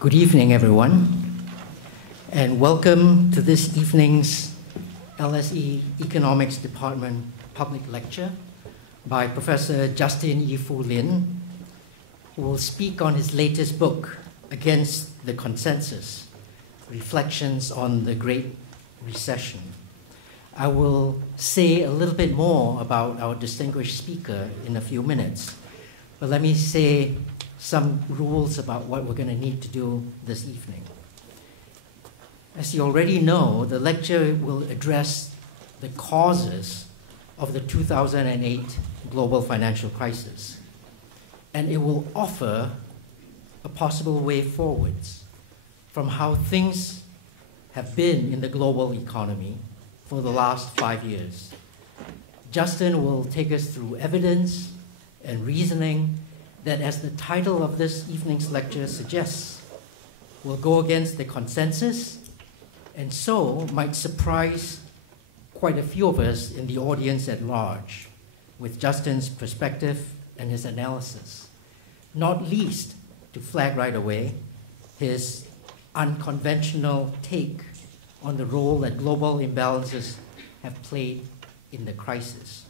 Good evening, everyone, and welcome to this evening's LSE Economics Department public lecture by Professor Justin Yifu Lin, who will speak on his latest book, Against the Consensus, Reflections on the Great Recession. I will say a little bit more about our distinguished speaker in a few minutes, but let me say some rules about what we're going to need to do this evening. As you already know, the lecture will address the causes of the 2008 global financial crisis, and it will offer a possible way forwards from how things have been in the global economy for the last 5 years. Justin will take us through evidence and reasoning that, as the title of this evening's lecture suggests, will go against the consensus and so might surprise quite a few of us in the audience at large with Justin's perspective and his analysis, not least, to flag right away, his unconventional take on the role that global imbalances have played in the crisis.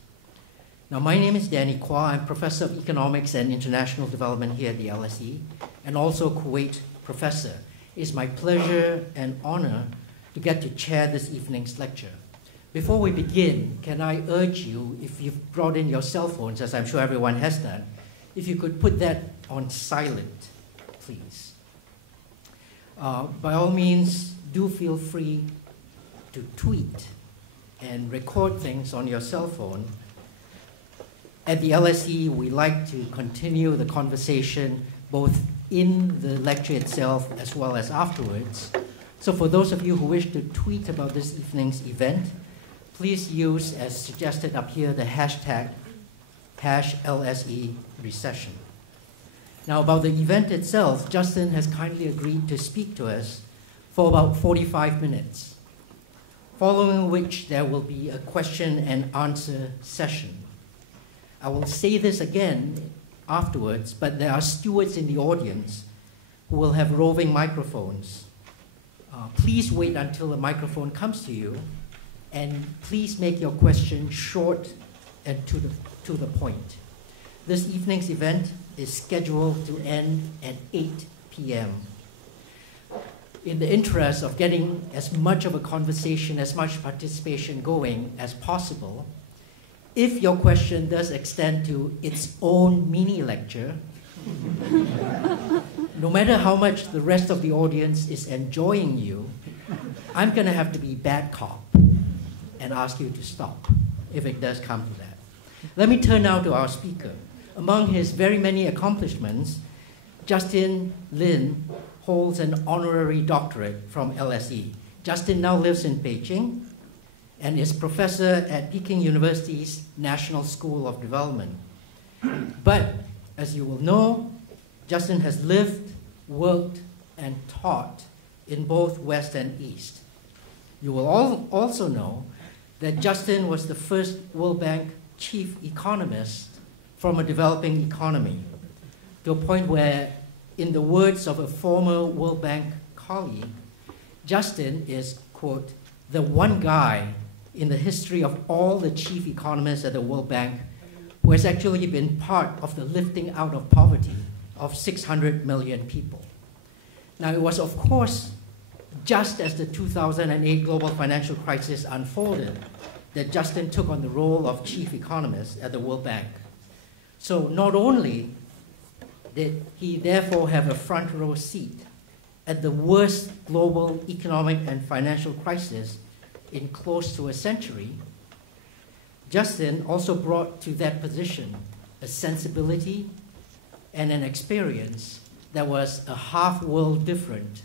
Now, my name is Quah. I'm Professor of Economics and International Development here at the LSE, and also Kuwait Professor. It's my pleasure and honor to get to chair this evening's lecture. Before we begin, can I urge you, if you've brought in your cell phones, as I'm sure everyone has done, if you could put that on silent, please. By all means, do feel free to tweet and record things on your cell phone. At the LSE, we like to continue the conversation both in the lecture itself as well as afterwards. So for those of you who wish to tweet about this evening's event, please use, as suggested up here, the hashtag #LSE Recession. Now, about the event itself, Justin has kindly agreed to speak to us for about 45 minutes, following which there will be a question and answer session. I will say this again afterwards, but there are stewards in the audience who will have roving microphones. Please wait until a microphone comes to you, and please make your question short and to the point. This evening's event is scheduled to end at 8 p.m. In the interest of getting as much of a conversation, as much participation going as possible, if your question does extend to its own mini lecture, no matter how much the rest of the audience is enjoying you, I'm going to have to be bad cop and ask you to stop if it does come to that. Let me turn now to our speaker. Among his very many accomplishments, Justin Lin holds an honorary doctorate from LSE. Justin now lives in Beijing and is professor at Peking University's National School of Development. But, as you will know, Justin has lived, worked, and taught in both West and East. You will also know that Justin was the first World Bank chief economist from a developing economy, to a point where, in the words of a former World Bank colleague, Justin is, quote, the one guy in the history of all the chief economists at the World Bank who has actually been part of the lifting out of poverty of 600 million people. Now, it was, of course, just as the 2008 global financial crisis unfolded that Justin took on the role of chief economist at the World Bank. So not only did he therefore have a front row seat at the worst global economic and financial crisis in close to a century, Justin also brought to that position a sensibility and an experience that was a half-world different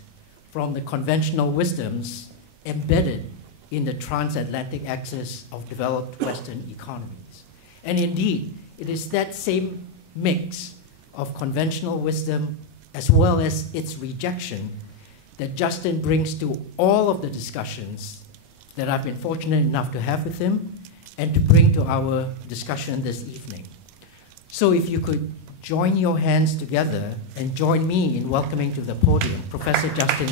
from the conventional wisdoms embedded in the transatlantic axis of developed Western economies. And indeed, it is that same mix of conventional wisdom as well as its rejection that Justin brings to all of the discussions that I've been fortunate enough to have with him and to bring to our discussion this evening. So if you could join your hands together and join me in welcoming to the podium Professor Justin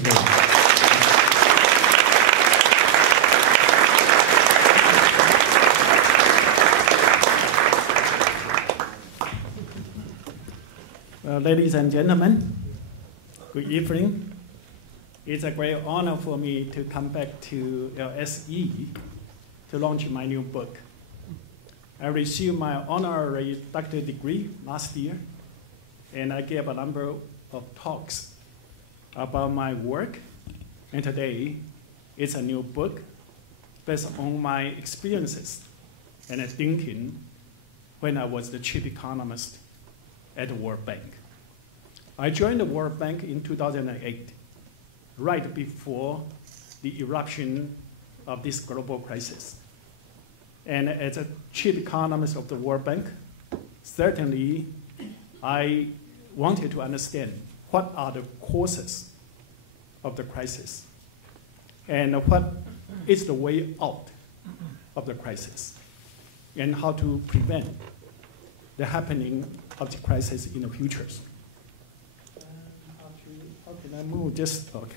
Lin. Ladies and gentlemen, good evening. It's a great honor for me to come back to LSE to launch my new book. I received my honorary doctorate degree last year, and I gave a number of talks about my work. And today, it's a new book based on my experiences and thinking when I was the chief economist at the World Bank. I joined the World Bank in 2008, right before the eruption of this global crisis. And as a chief economist of the World Bank, certainly I wanted to understand what are the causes of the crisis and what is the way out of the crisis and how to prevent the happening of the crisis in the future. How can I move? Just, okay.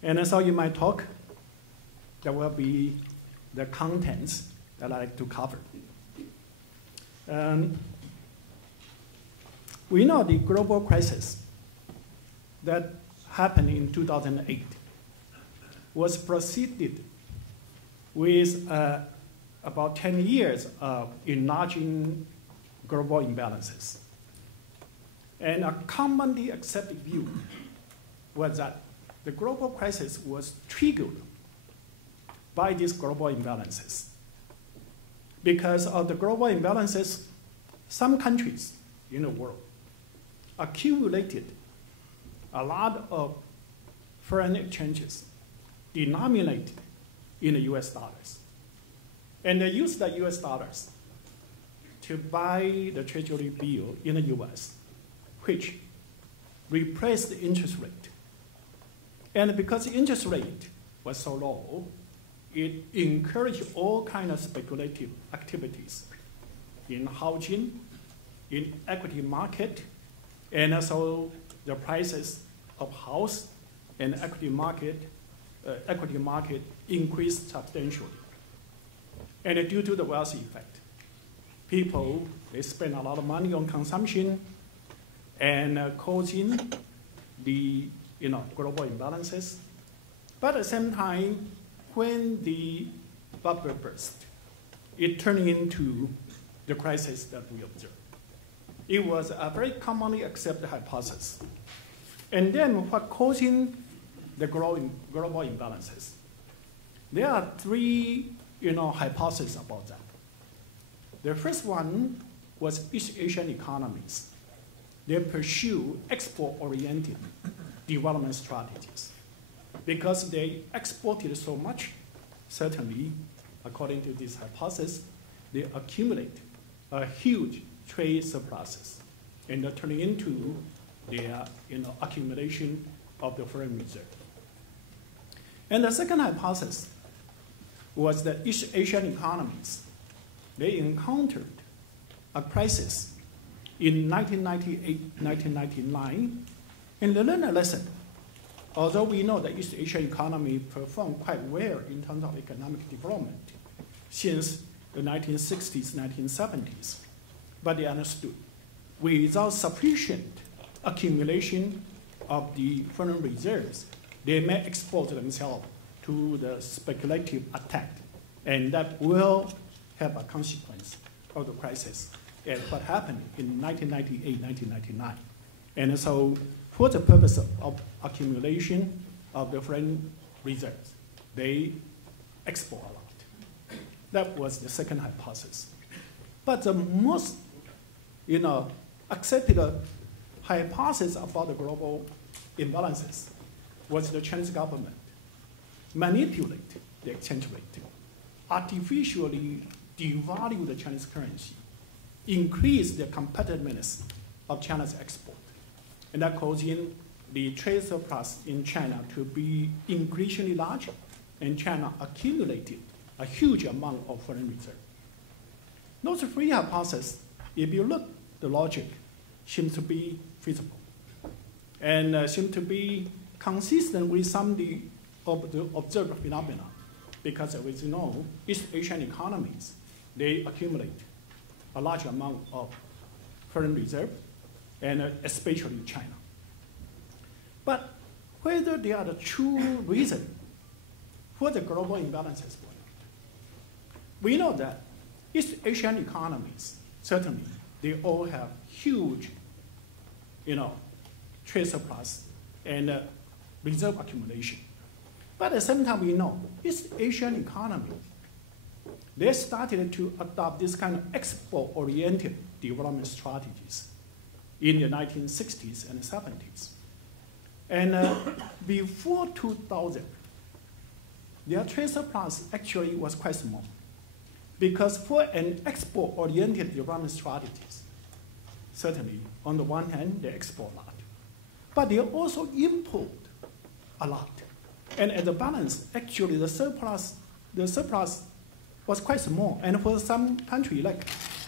And so in my talk, there will be the contents that I like to cover. We know the global crisis that happened in 2008 was preceded with about 10 years of enlarging global imbalances. And a commonly accepted view was that the global crisis was triggered by these global imbalances. Because of the global imbalances, some countries in the world accumulated a lot of foreign exchanges denominated in the US dollars. And they used the US dollars to buy the treasury bill in the US, which replaced the interest rate. And because the interest rate was so low, it encouraged all kinds of speculative activities in housing, in equity market, and also the prices of house and equity market increased substantially. And due to the wealth effect, people, they spend a lot of money on consumption and causing the global imbalances. But at the same time, when the bubble burst, it turned into the crisis that we observed. It was a very commonly accepted hypothesis. And then what causing the global imbalances? There are three hypotheses about that. The first one was East Asian economies. They pursue export-oriented development strategies. Because they exported so much, certainly, according to this hypothesis, they accumulate a huge trade surpluses and they're turning into their accumulation of the foreign reserve. And the second hypothesis was that East Asian economies, they encountered a crisis in 1998, 1999, and they learned a lesson. Although we know that East Asian economy performed quite well in terms of economic development since the 1960s, 1970s, but they understood without sufficient accumulation of the foreign reserves, they may expose themselves to the speculative attack, and that will have a consequence of the crisis and what happened in 1998, 1999. And so for the purpose of accumulation of the foreign reserves, they export a lot. That was the second hypothesis. But the most accepted hypothesis about the global imbalances was the Chinese government manipulate the exchange rate, artificially devalue the Chinese currency, increase the competitiveness of China's export, and that causing the trade surplus in China to be increasingly larger, and China accumulated a huge amount of foreign reserve. Those three hypotheses, if you look, the logic seems to be feasible and seem to be consistent with some of the observed phenomena, because as you know, East Asian economies, they accumulate a large amount of foreign reserve, and especially China. But whether they are the true reason for the global imbalances or not, we know that East Asian economies, certainly, they all have huge, trade surplus and reserve accumulation. But at the same time, we know East Asian economy, they started to adopt this kind of export-oriented development strategies in the 1960s and 70s. And before 2000, their trade surplus actually was quite small, because for an export-oriented development strategies, certainly, on the one hand, they export a lot, but they also import a lot. And at the balance, actually, the surplus was quite small. And for some country like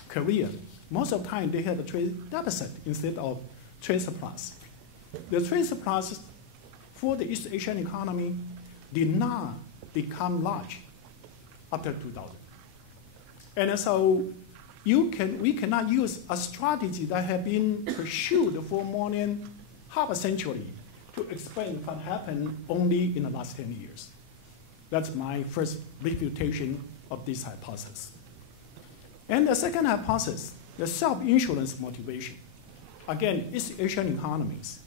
Korea, most of the time they have a trade deficit instead of trade surplus. The trade surplus for the East Asian economy did not become large after 2000. And so we cannot use a strategy that has been pursued for more than half a century to explain what happened only in the last 10 years. That's my first refutation of this hypothesis. And the second hypothesis, the self-insurance motivation. Again, East Asian economies,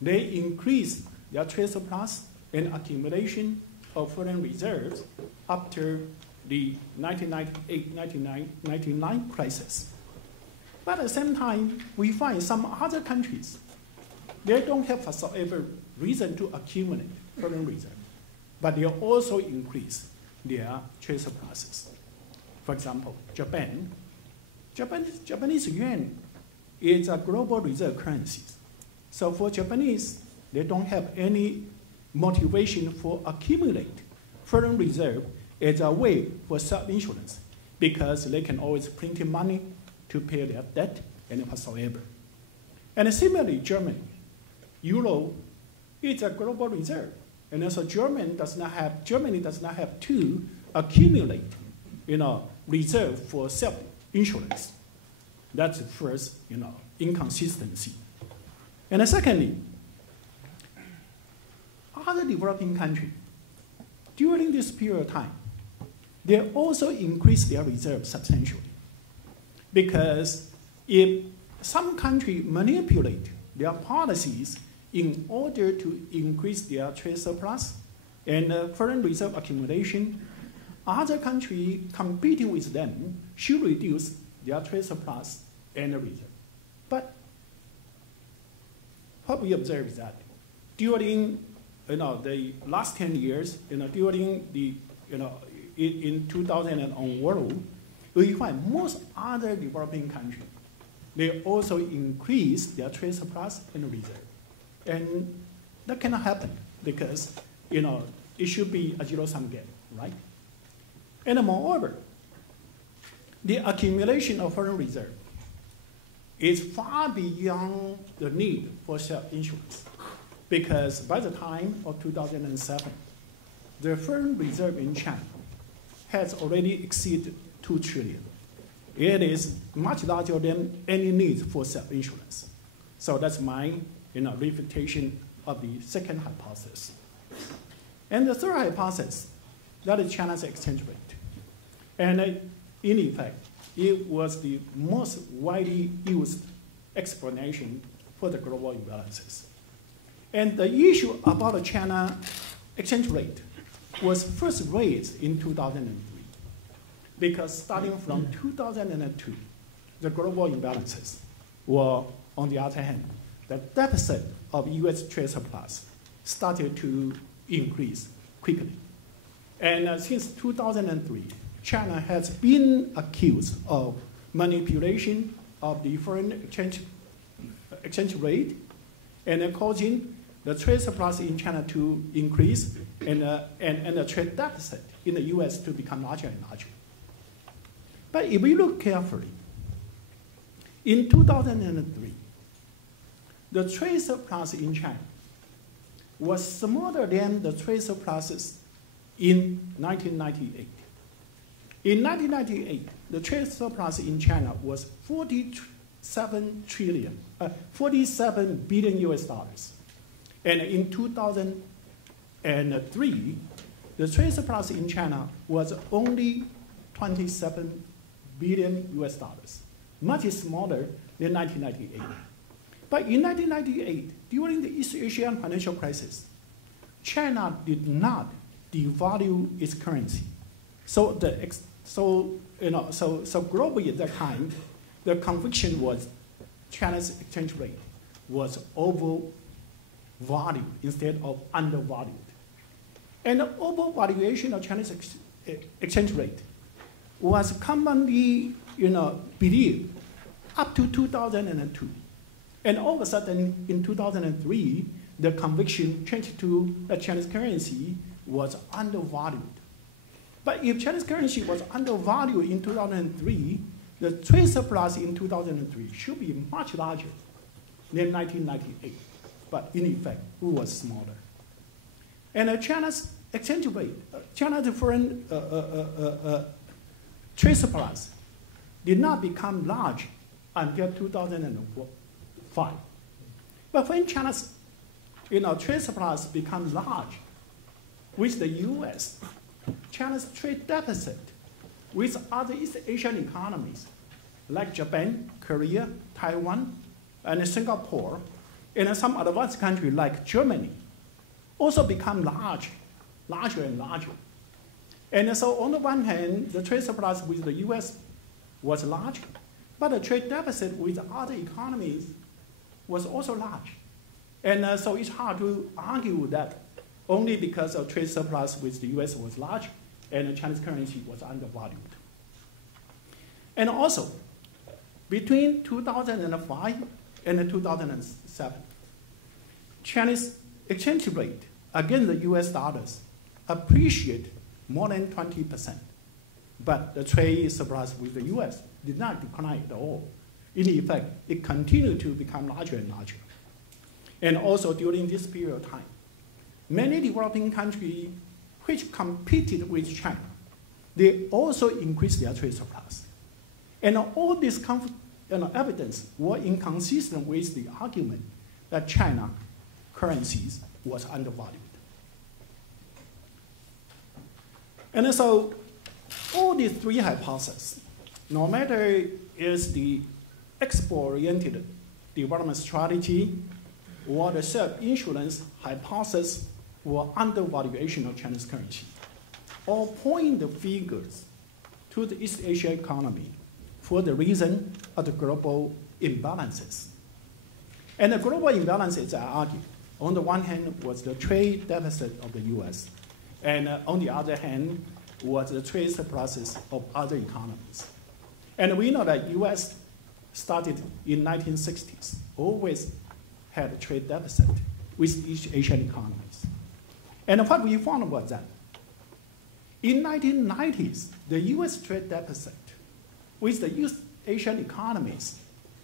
they increase their trade surplus and accumulation of foreign reserves after the 1998-1999 crisis. But at the same time, we find some other countries, they don't have whatsoever reason to accumulate foreign reserve, but they also increase their trade surpluses. For example, Japan. Japanese yuan is a global reserve currency. So for Japanese, they don't have any motivation for accumulate foreign reserve as a way for self-insurance, because they can always print money to pay their debt and whatsoever. And similarly, Germany. Euro is a global reserve. And also Germany does not have to accumulate, reserve for self-insurance. That's the first, inconsistency. And secondly, other developing countries, during this period of time, they also increase their reserves substantially. Because if some countries manipulate their policies in order to increase their trade surplus and foreign reserve accumulation, other countries competing with them should reduce their trade surplus and reserve. But what we observe is that during the last 10 years, during the in 2000 and onward, we find most other developing countries, they also increase their trade surplus and reserve. And that cannot happen because, it should be a zero-sum game, right? And moreover, the accumulation of foreign reserve is far beyond the need for self-insurance, because by the time of 2007, the foreign reserve in China has already exceeded 2 trillion. It is much larger than any need for self-insurance. So that's my refutation of the second hypothesis. And the third hypothesis, that is China's exchange rate. And in effect, it was the most widely used explanation for the global imbalances. And the issue about the China exchange rate was first raised in 2003, because starting from 2002, the global imbalances were, on the other hand, the deficit of US trade surplus started to increase quickly. And since 2003, China has been accused of manipulation of the foreign exchange rate and causing the trade surplus in China to increase and the trade deficit in the US to become larger and larger. But if we look carefully, in 2003, the trade surplus in China was smaller than the trade surpluses in 1998. In 1998, the trade surplus in China was 47 billion US dollars. And in 2003, the trade surplus in China was only 27 billion US dollars, much smaller than 1998. But in 1998, during the East Asian financial crisis, China did not devalue its currency. So globally at that time, the conviction was China's exchange rate was overvalued instead of undervalued. And the overvaluation of China's exchange rate was commonly believed up to 2002. And all of a sudden, in 2003, the conviction changed to that Chinese currency was undervalued. But if Chinese currency was undervalued in 2003, the trade surplus in 2003 should be much larger than 1998. But in effect, it was smaller. And China's exchange rate, China's foreign trade surplus did not become large until 2005. But when China's trade surplus becomes large with the US, China's trade deficit with other East Asian economies like Japan, Korea, Taiwan, and Singapore, and some advanced countries like Germany also become larger and larger. And so on the one hand, the trade surplus with the US was large, but the trade deficit with other economies was also large. And so it's hard to argue that only because of trade surplus with the US was large and the Chinese currency was undervalued. And also, between 2005 and 2007, Chinese exchange rate against the US dollars appreciated more than 20%. But the trade surplus with the US did not decline at all. In effect, it continued to become larger and larger. And also during this period of time, many developing countries which competed with China, they also increased their trade surplus. And all this evidence were inconsistent with the argument that China currencies was undervalued. And so all these three hypotheses, no matter is the export-oriented development strategy or the self-insurance hypothesis or undervaluation of Chinese currency, all point the figures to the East Asia economy for the reason of the global imbalances. And the global imbalances, I argue, on the one hand was the trade deficit of the US, and on the other hand was the trade surpluses of other economies. And we know that US started in 1960s, always had a trade deficit with East Asian economies. And what we found was that in 1990s, the US trade deficit with the East Asian economies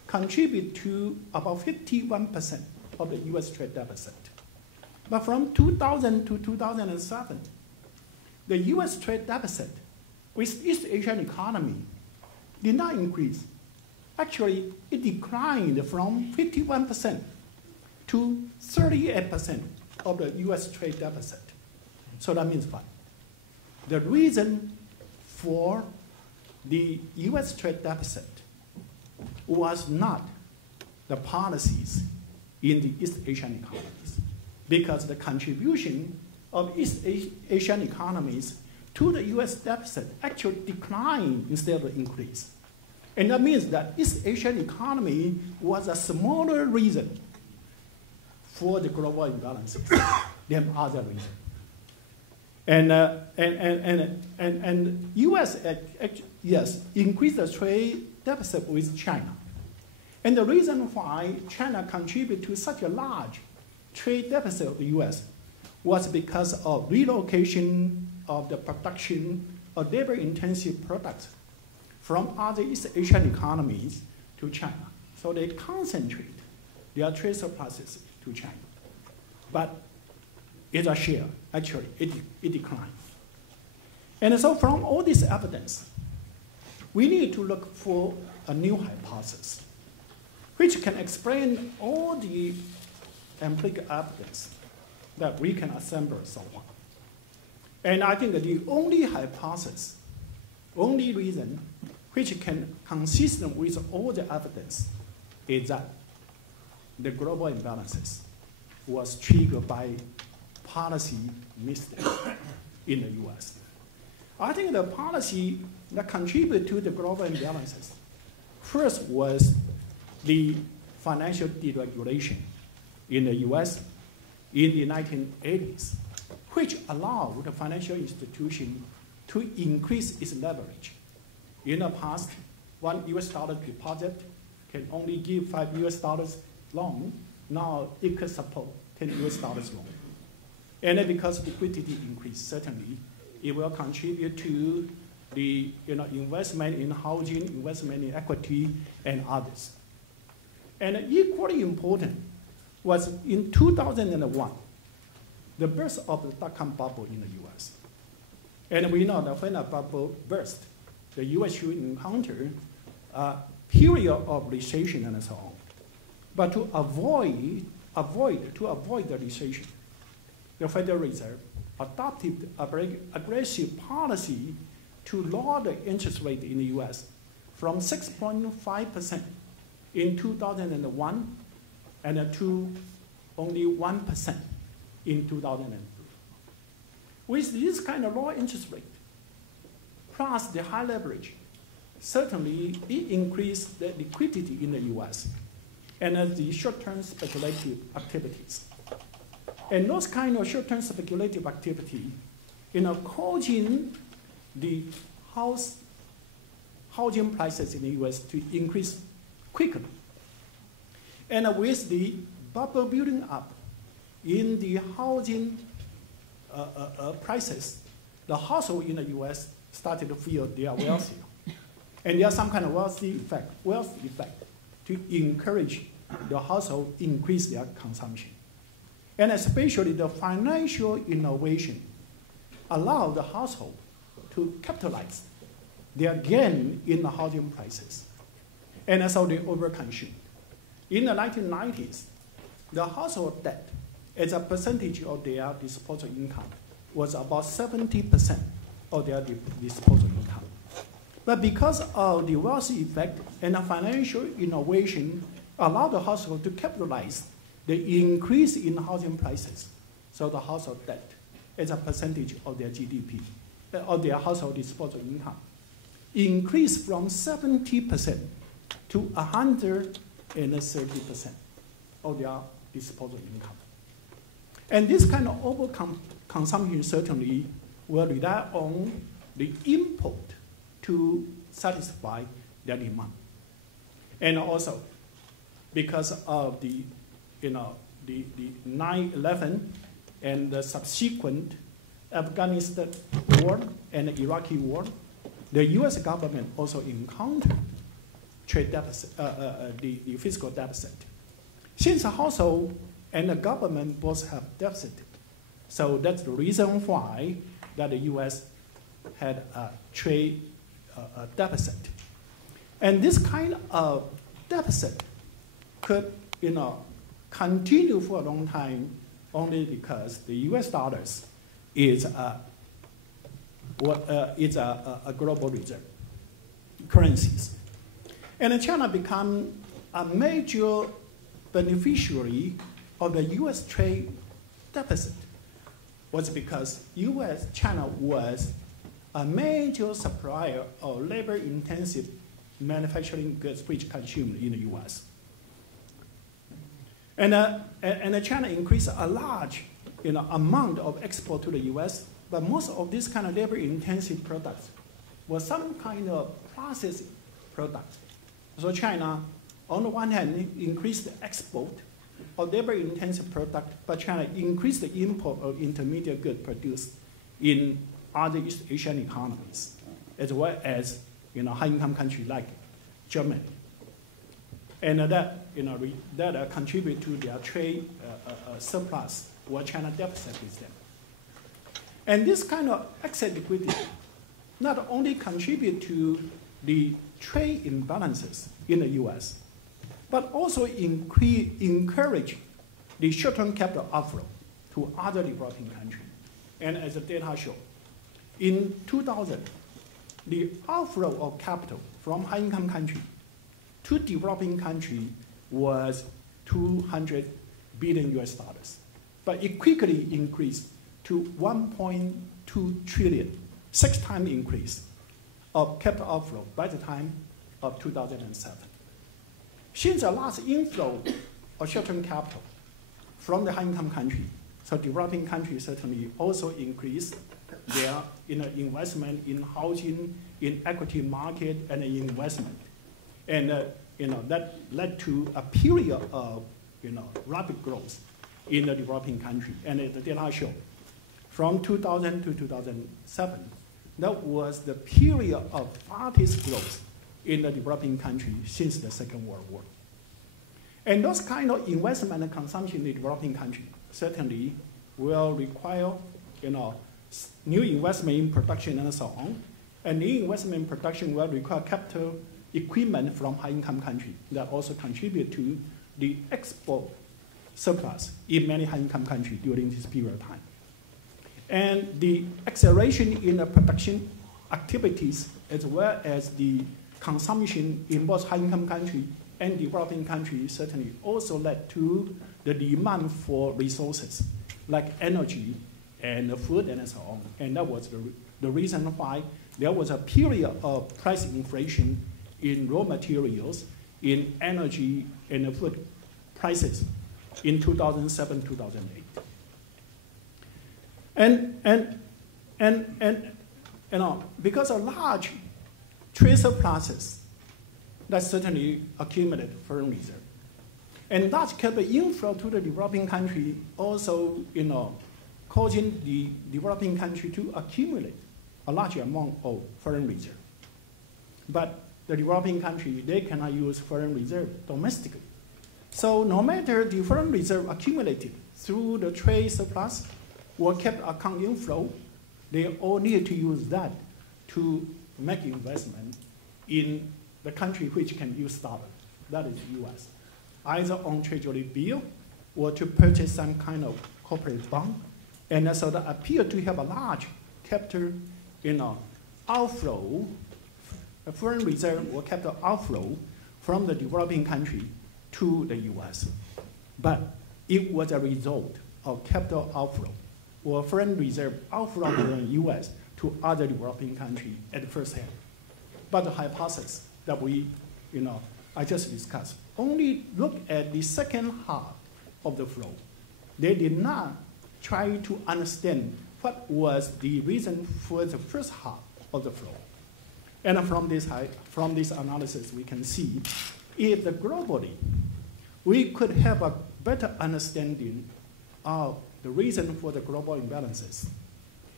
contribute to about 51% of the US trade deficit. But from 2000 to 2007, the US trade deficit with East Asian economy did not increase. Actually, it declined from 51% to 38% of the US trade deficit. So that means what? The reason for the US trade deficit was not the policies in the East Asian economies, because the contribution of East Asian economies to the US deficit actually declined instead of increase. And that means that East Asian economy was a smaller reason for the global imbalances than other reasons. And US, yes, increased the trade deficit with China. And the reason why China contributed to such a large trade deficit of the US was because of relocation of the production of labor-intensive products from other East Asian economies to China. So they concentrate their trade surpluses to China. But it's a share, actually, it declined. And so from all this evidence, we need to look for a new hypothesis, which can explain all the empirical evidence that we can assemble so far. And I think that the only hypothesis, only reason which can consistent with all the evidence is that the global imbalances was triggered by policy mistakes in the US. I think the policy that contributed to the global imbalances first was the financial deregulation in the US in the 1980s, which allowed the financial institution to increase its leverage. In the past, $1 US deposit can only give $5 US loan. Now it could support $10 US loan. And then because liquidity increased, certainly it will contribute to the investment in housing, investment in equity, and others. And equally important was in 2001, the burst of the dot-com bubble in the US. And we know that when a bubble burst, the US should encounter a period of recession and so on. But to avoid the recession, the Federal Reserve adopted a very aggressive policy to lower the interest rate in the US from 6.5% in 2001 and to only 1% in 2003. With this kind of low interest rate, plus the high leverage, certainly it increased the liquidity in the US and the short-term speculative activities. And those kind of short-term speculative activity, causing the housing prices in the US to increase quickly. And with the bubble building up in the housing prices, the household in the US started to feel they are wealthier. And there's some kind of wealth effect to encourage the household increase their consumption. And especially the financial innovation allow the household to capitalize their gain in the housing prices. And so they overconsume. In the 1990s, the household debt as a percentage of their disposable income was about 70% of their disposable income. But because of the wealth effect and the financial innovation allowed the household to capitalize the increase in housing prices. So the household debt as a percentage of their GDP, of their household disposable income, increased from 70% to 130% of their disposable income. And this kind of overconsumption certainly will rely on the import to satisfy their demand. And also, because of the 9/11 and the subsequent Afghanistan war and the Iraqi war, the US government also encountered trade deficit, the fiscal deficit. Since the household and the government both have deficit, so that's the reason why that the US had a trade deficit. And this kind of deficit could continue for a long time only because the US dollars is a global reserve currencies. And China became a major beneficiary of the US trade deficit was because China was a major supplier of labor-intensive manufacturing goods which consumed in the US. And China increased a large amount of export to the US, but most of these kind of labor-intensive products was some kind of processed products. So China, on the one hand, increased the export of labor-intensive product, but China increased the import of intermediate goods produced in other East Asian economies, as well as high-income countries like Germany. And that contribute to their trade surplus or China deficit with them. And this kind of excess liquidity not only contribute to the trade imbalances in the US, but also encourage the short-term capital outflow to other developing countries. And as the data show, in 2000, the outflow of capital from high-income countries to developing countries was $200 billion US, but it quickly increased to 1.2 trillion, 6 times increase of capital outflow by the time of 2007. Since the last inflow of short-term capital from the high-income country, so developing countries certainly also increased their investment in housing, in equity market, and in investment. And that led to a period of rapid growth in the developing country. And the data show, from 2000 to 2007, that was the period of fastest growth in the developing country since the Second World War. And those kind of investment and consumption in the developing country certainly will require new investment in production and so on. And new investment in production will require capital equipment from high-income countries that also contribute to the export surplus in many high-income countries during this period of time. And the acceleration in the production activities as well as the consumption in both high-income countries and developing countries certainly also led to the demand for resources like energy and food and so on. And that was the reason why there was a period of price inflation in raw materials, in energy and food prices in 2007, 2008. And because of large trade surpluses, that certainly accumulated foreign reserve. And large capital inflow to the developing country also, causing the developing country to accumulate a large amount of foreign reserve. But the developing country, they cannot use foreign reserve domestically. So no matter the foreign reserve accumulated through the trade surplus or capital account inflow, they all need to use that to make investment in the country which can use dollar, that is the US, either on treasury bill or to purchase some kind of corporate bond. And so that appear to have a large capital outflow, a foreign reserve or capital outflow from the developing country to the US. But it was a result of capital outflow or foreign reserve outflow from the US to other developing countries at first hand. But the hypothesis that I just discussed only look at the second half of the flow. They did not try to understand what was the reason for the first half of the flow. And from this analysis, we can see if globally we could have a better understanding of the reason for the global imbalances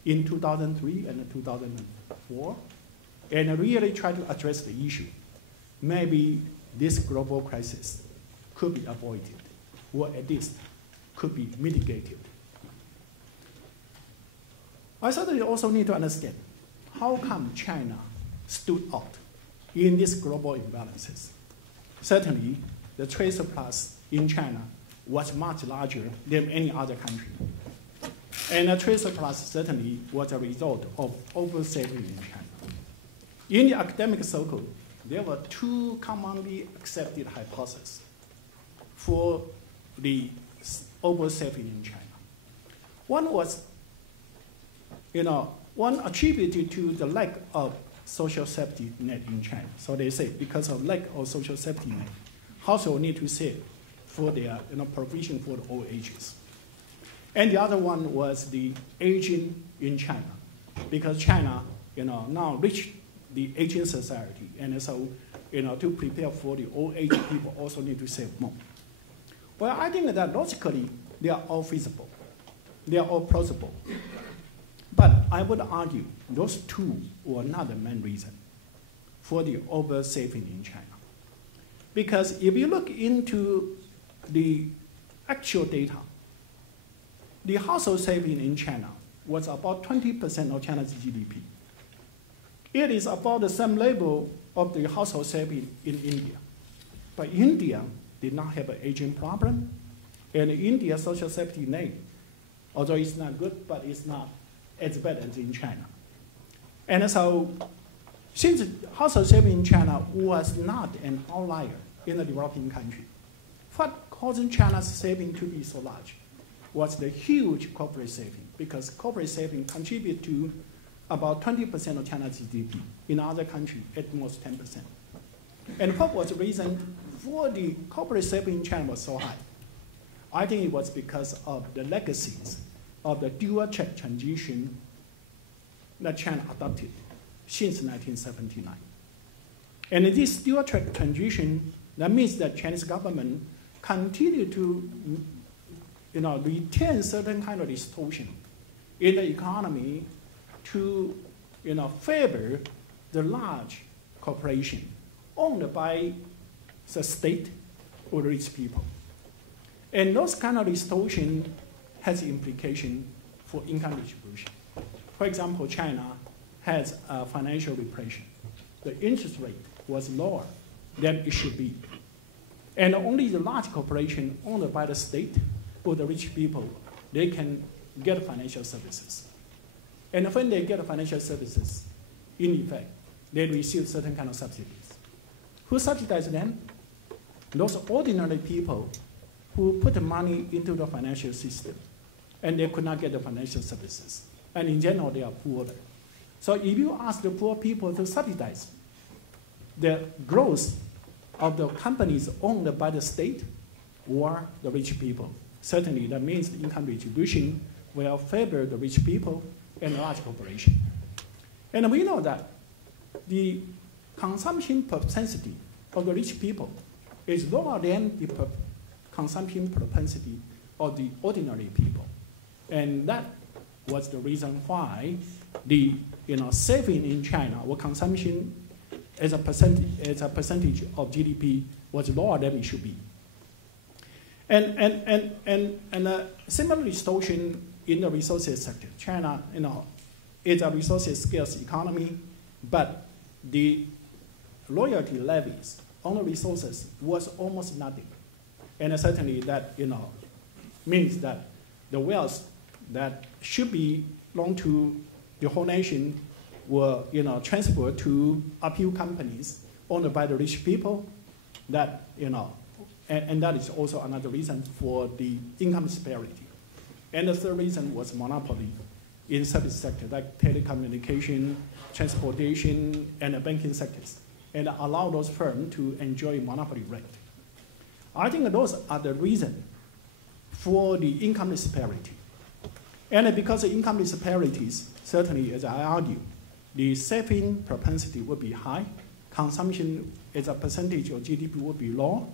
in 2003 and 2004, and really try to address the issue, maybe this global crisis could be avoided, or at least could be mitigated. I certainly also need to understand how come China stood out in these global imbalances. Certainly, the trade surplus in China was much larger than any other country. And the trade surplus certainly was a result of oversaving in China. In the academic circle, there were two commonly accepted hypotheses for the oversaving in China. One was, one attributed to the lack of social safety net in China. So they say because of lack of social safety net, households need to save for their provision for the old ages. And the other one was the aging in China, because China now reached the aging society, and so to prepare for the old age, people also need to save more. Well, I think that logically, they are all feasible. They are all plausible. But I would argue those two were not the main reason for the over-saving in China. Because if you look into the actual data, the household saving in China was about 20% of China's GDP. It is about the same level of the household saving in India. But India did not have an aging problem, and India's social safety net, although it's not good, but it's not as bad as in China. And so, since household saving in China was not an outlier in the developing country, what caused China's saving to be so large was the huge corporate saving, because corporate saving contribute to about 20% of China's GDP. In other countries, at most 10%. And what was the reason for the corporate saving in China was so high? I think it was because of the legacies of the dual-track transition that China adopted since 1979. And this dual-track transition, that means that Chinese government continue to retain certain kind of distortion in the economy to favor the large corporation owned by the state or the rich people. And those kind of distortion has implication for income distribution. For example, China has a financial repression. The interest rate was lower than it should be. And only the large corporation owned by the state or the rich people, they can get financial services. And when they get financial services, in effect, they receive certain kind of subsidies. Who subsidizes them? Those ordinary people who put the money into the financial system, and they could not get the financial services. And in general, they are poorer. So if you ask the poor people to subsidize the growth of the companies owned by the state or the rich people, certainly that means the income distribution will favor the rich people and large corporation. And we know that the consumption propensity of the rich people is lower than the consumption propensity of the ordinary people. And that was the reason why the saving in China or consumption as a percentage of GDP was lower than it should be. And a similar distortion in the resources sector. China, is a resources scarce economy, but the royalty levies on the resources was almost nothing. And certainly that, means that the wealth that should belong to the whole nation were, transferred to a few companies owned by the rich people. That, and that is also another reason for the income disparity. And the third reason was monopoly in service sector like telecommunication, transportation, and the banking sectors, and allow those firms to enjoy monopoly rate. I think those are the reason for the income disparity. And because of income disparities, certainly, as I argue, the saving propensity will be high, consumption as a percentage of GDP will be low,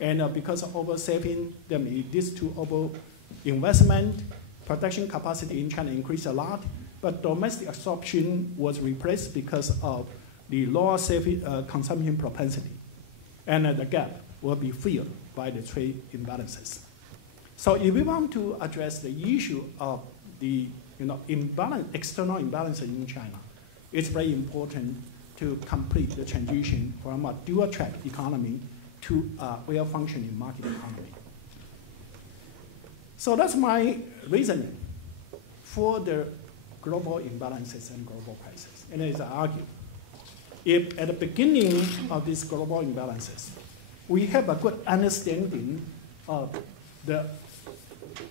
and because of over-saving, then it leads to over-investment, production capacity in China increased a lot, but domestic absorption was replaced because of the lower saving, consumption propensity. And the gap will be filled by the trade imbalances. So if we want to address the issue of the external imbalance in China, it's very important to complete the transition from a dual-track economy to a well-functioning market economy. So that's my reasoning for the global imbalances and global crises. And as I argue, if at the beginning of these global imbalances, we have a good understanding of the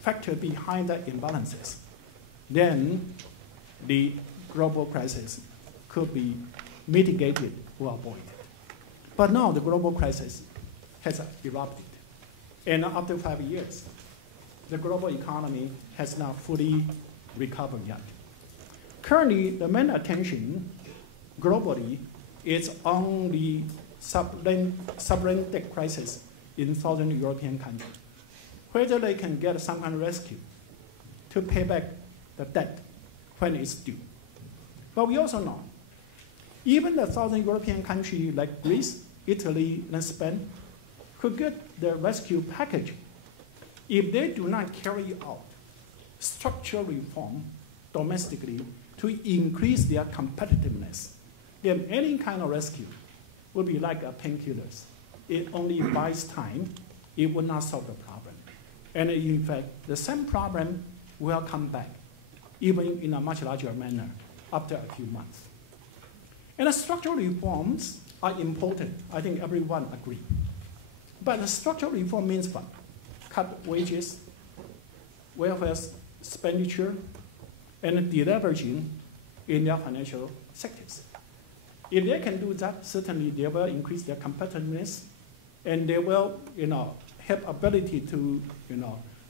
factor behind the imbalances, then the global crisis could be mitigated or avoided. But now the global crisis has erupted. And after 5 years, the global economy has not fully recovered yet. Currently, the main attention globally is on the sovereign debt crisis in southern European countries. whether they can get some kind of rescue to pay back the debt when it's due. But we also know, even the southern European countries like Greece, Italy, and Spain could get the rescue package if they do not carry out structural reform domestically to increase their competitiveness. Then any kind of rescue would be like a painkillers. It only buys time. It will not solve the problem. And in fact, the same problem will come back, even in a much larger manner, after a few months. And the structural reforms are important. I think everyone agrees. But the structural reform means what? Cut wages, welfare expenditure, and deleveraging in their financial sectors. If they can do that, certainly they will increase their competitiveness, and they will, have ability to,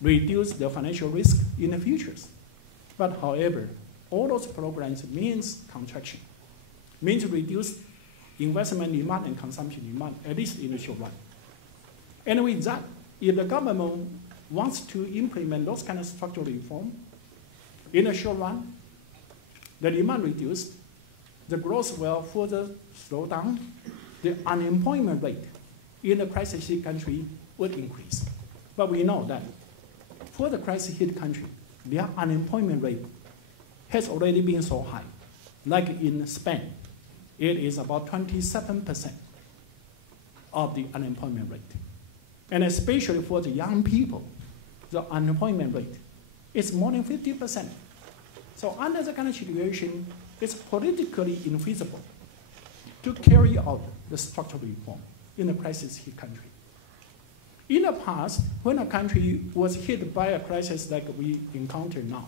reduce their financial risk in the futures. But however, all those programs means contraction, means reduce investment demand and consumption demand, at least in the short run. And with that, if the government wants to implement those kind of structural reform, in the short run, the demand reduced, the growth will further slow down, the unemployment rate in the crisis-hit country would increase. But we know that for the crisis-hit country, their unemployment rate has already been so high. Like in Spain, it is about 27% of the unemployment rate. And especially for the young people, the unemployment rate is more than 50%. So under the kind of situation, it's politically infeasible to carry out the structural reform in a crisis-hit country. In the past, when a country was hit by a crisis like we encounter now,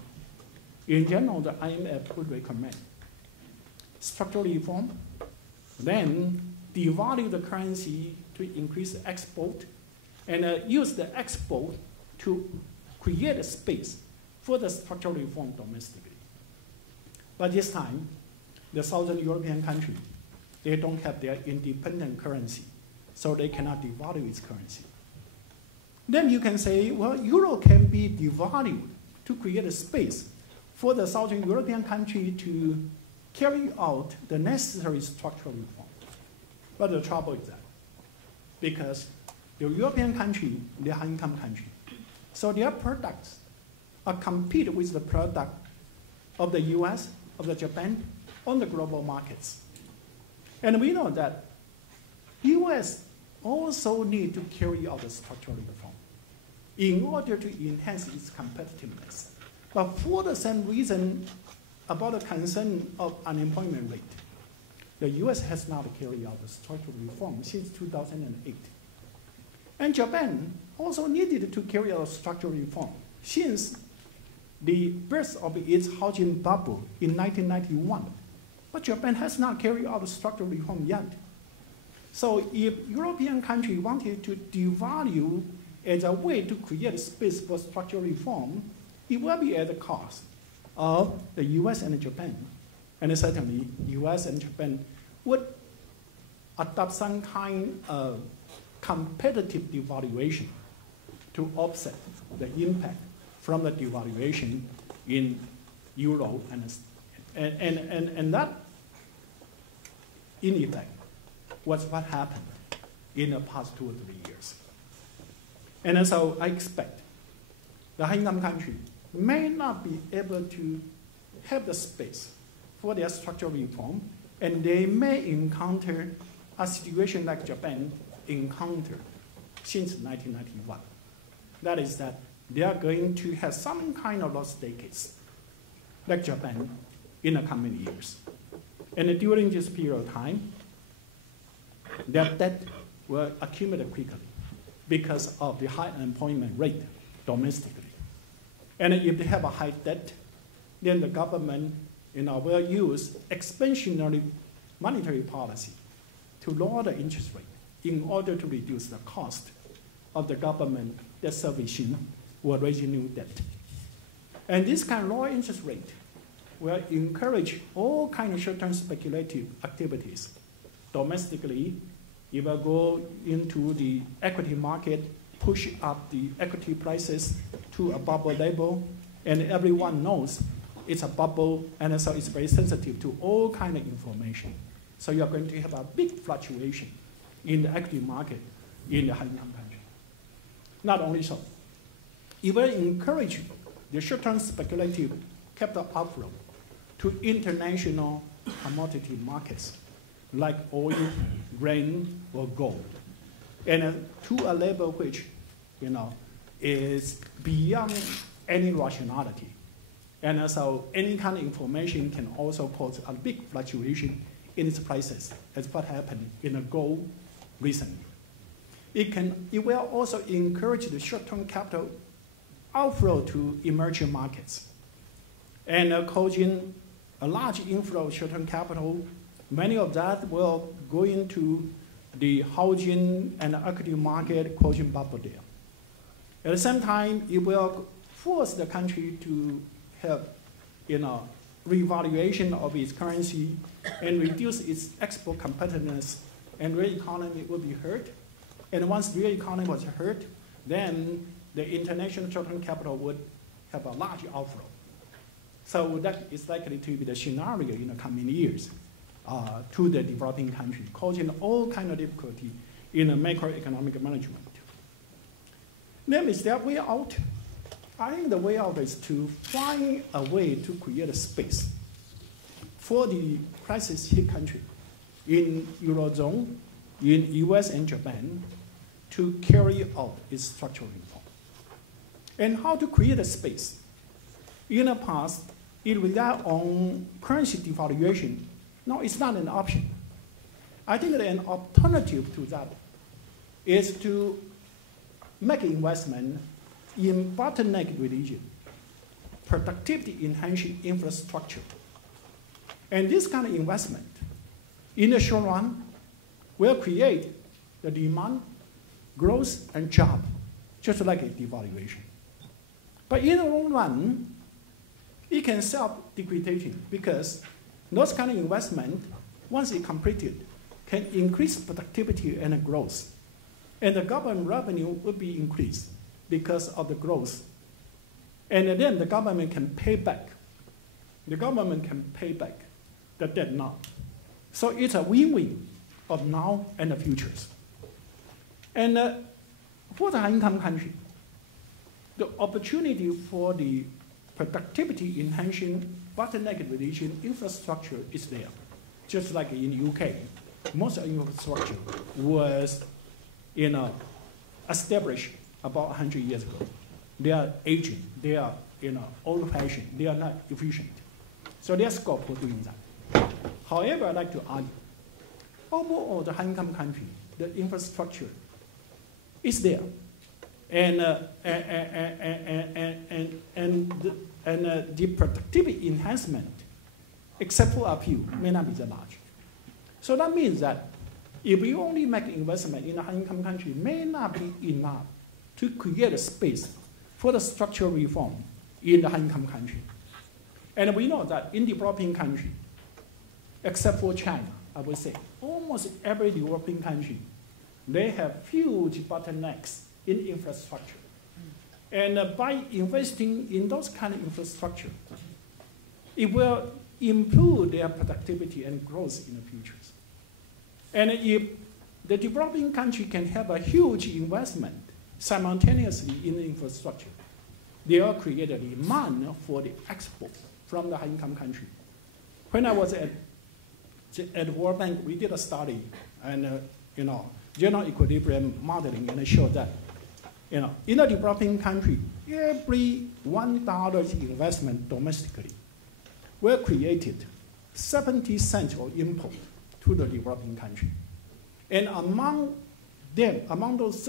in general, the IMF would recommend structural reform, then devalue the currency to increase the export, and use the export to create a space for the structural reform domestically. But this time, the Southern European countries, they don't have their independent currency, so they cannot devalue its currency. Then you can say, well, euro can be devalued to create a space for the Southern European country to carry out the necessary structural reform. But the trouble is that, because the European country, they are high-income country, so their products are compete with the product of the US, of the Japan, on the global markets. And we know that US also need to carry out the structural reform in order to enhance its competitiveness. But for the same reason about the concern of unemployment rate, the US has not carried out the structural reform since 2008. And Japan also needed to carry out structural reform since the birth of its housing bubble in 1991. But Japan has not carried out the structural reform yet. So if European countries wanted to devalue as a way to create space for structural reform, it will be at the cost of the US and Japan. And certainly, US and Japan would adopt some kind of competitive devaluation to offset the impact from the devaluation in euro, and that, in effect, was what happened in the past 2 or 3 years. And so I expect the high-income country may not be able to have the space for their structural reform, and they may encounter a situation like Japan encountered since 1991. That is that they are going to have some kind of lost decades, like Japan, in the coming years. And during this period of time, their debt will accumulate quickly because of the high unemployment rate domestically. And if they have a high debt, then the government will use expansionary monetary policy to lower the interest rate in order to reduce the cost of the government debt servicing or raising new debt. And this kind of lower interest rate will encourage all kinds of short-term speculative activities. Domestically, it will go into the equity market push up the equity prices to a bubble level, and everyone knows it's a bubble, and so it's very sensitive to all kind of information. So you're going to have a big fluctuation in the equity market in the high-income country. Not only so, it will encourage the short-term speculative capital outflow to international commodity markets like oil, grain, or gold, and to a level which, is beyond any rationality. And so any kind of information can also cause a big fluctuation in its prices, as what happened in the gold recently. It will also encourage the short-term capital outflow to emerging markets, and causing a large inflow of short-term capital. Many of that will go into the housing and equity market, causing bubble there. At the same time, it will force the country to have, revaluation of its currency and reduce its export competitiveness, and real economy will be hurt. And once real economy was hurt, then the international short-term capital would have a large outflow. So that is likely to be the scenario in the coming years to the developing country, causing all kind of difficulty in the macroeconomic management. Then is there way out? I think the way out is to find a way to create a space for the crisis-hit country in Eurozone, in US and Japan, to carry out its structural reform. And how to create a space? In the past, it relied on currency devaluation. No, it's not an option. I think that an alternative to that is to make investment in bottleneck region, productivity enhancing infrastructure. And this kind of investment, in the short run, will create the demand, growth, and job, just like a devaluation. But in the long run, it can self-depreciating because those kind of investment, once it's completed, can increase productivity and growth. And the government revenue will be increased because of the growth. And then the government can pay back. The government can pay back the debt now. So it's a win-win of now and the futures. And for the high-income country, the opportunity for the productivity enhancing bottleneck relation infrastructure is there. Just like in the UK, most of the infrastructure was established about 100 years ago. They are aging, they are old-fashioned, they are not efficient. So there's scope for doing that. However, I'd like to argue, overall the high-income country, the infrastructure is there. And the productivity enhancement, except for a few, may not be that large. So that means that if we only make investment in a high-income country, may not be enough to create a space for the structural reform in the high-income country. And we know that in developing country, except for China, I would say, almost every developing country, they have huge bottlenecks in infrastructure. And by investing in those kind of infrastructure, it will improve their productivity and growth in the future. And if the developing country can have a huge investment simultaneously in the infrastructure, they will create a demand for the export from the high-income country. When I was at the World Bank, we did a study and general equilibrium modeling, and it showed that in a developing country, every $1 investment domestically will create 70 cents of import to the developing country. And among those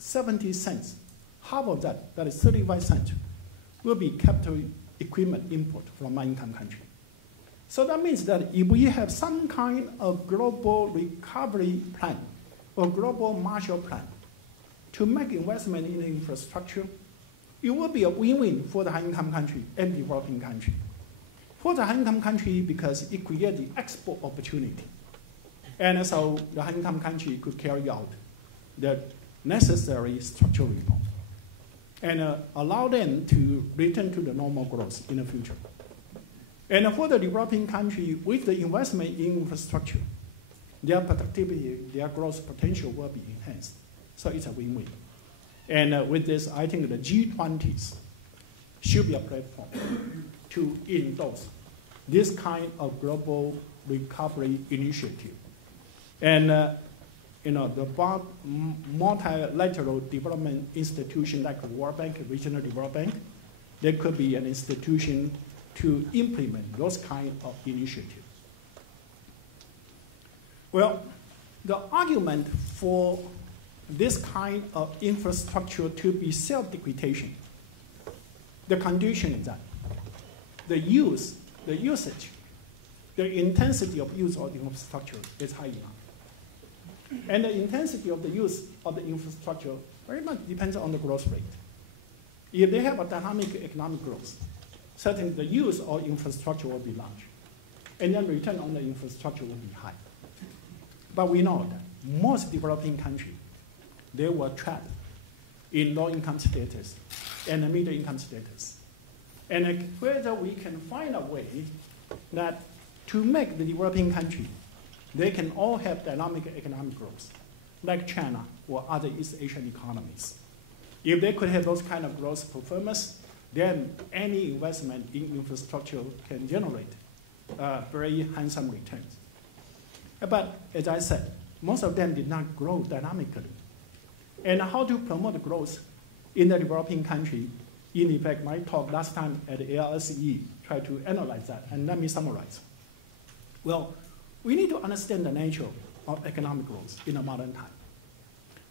70 cents, half of that, that is 35 cents, will be capital equipment import from my income country. So that means that if we have some kind of global recovery plan or global Marshall Plan to make investment in infrastructure, it will be a win-win for the high-income country and developing country. For the high-income country, because it creates the export opportunity. And so the high-income country could carry out the necessary structural reform and allow them to return to the normal growth in the future. And for the developing country, with the investment in infrastructure, their productivity, their growth potential will be enhanced. So it's a win-win. And with this, I think the G20s should be a platform to endorse this kind of global recovery initiative. And the multilateral development institution like the World Bank, Regional Development Bank, there could be an institution to implement those kind of initiatives. Well, the argument for this kind of infrastructure to be self-dictation, the condition is that the usage, the intensity of use of the infrastructure is high enough. And the intensity of the use of the infrastructure very much depends on the growth rate. If they have a dynamic economic growth, certainly the use of infrastructure will be large. And then return on the infrastructure will be high. But we know that most developing countries, they were trapped in low income status and the middle income status. And whether we can find a way that to make the developing country, they can all have dynamic economic growth, like China or other East Asian economies. If they could have those kind of growth performance, then any investment in infrastructure can generate very handsome returns. But as I said, most of them did not grow dynamically. And how to promote growth in the developing country? In fact, my talk last time at the LSE tried to analyze that, and let me summarize. Well, we need to understand the nature of economic growth in a modern time.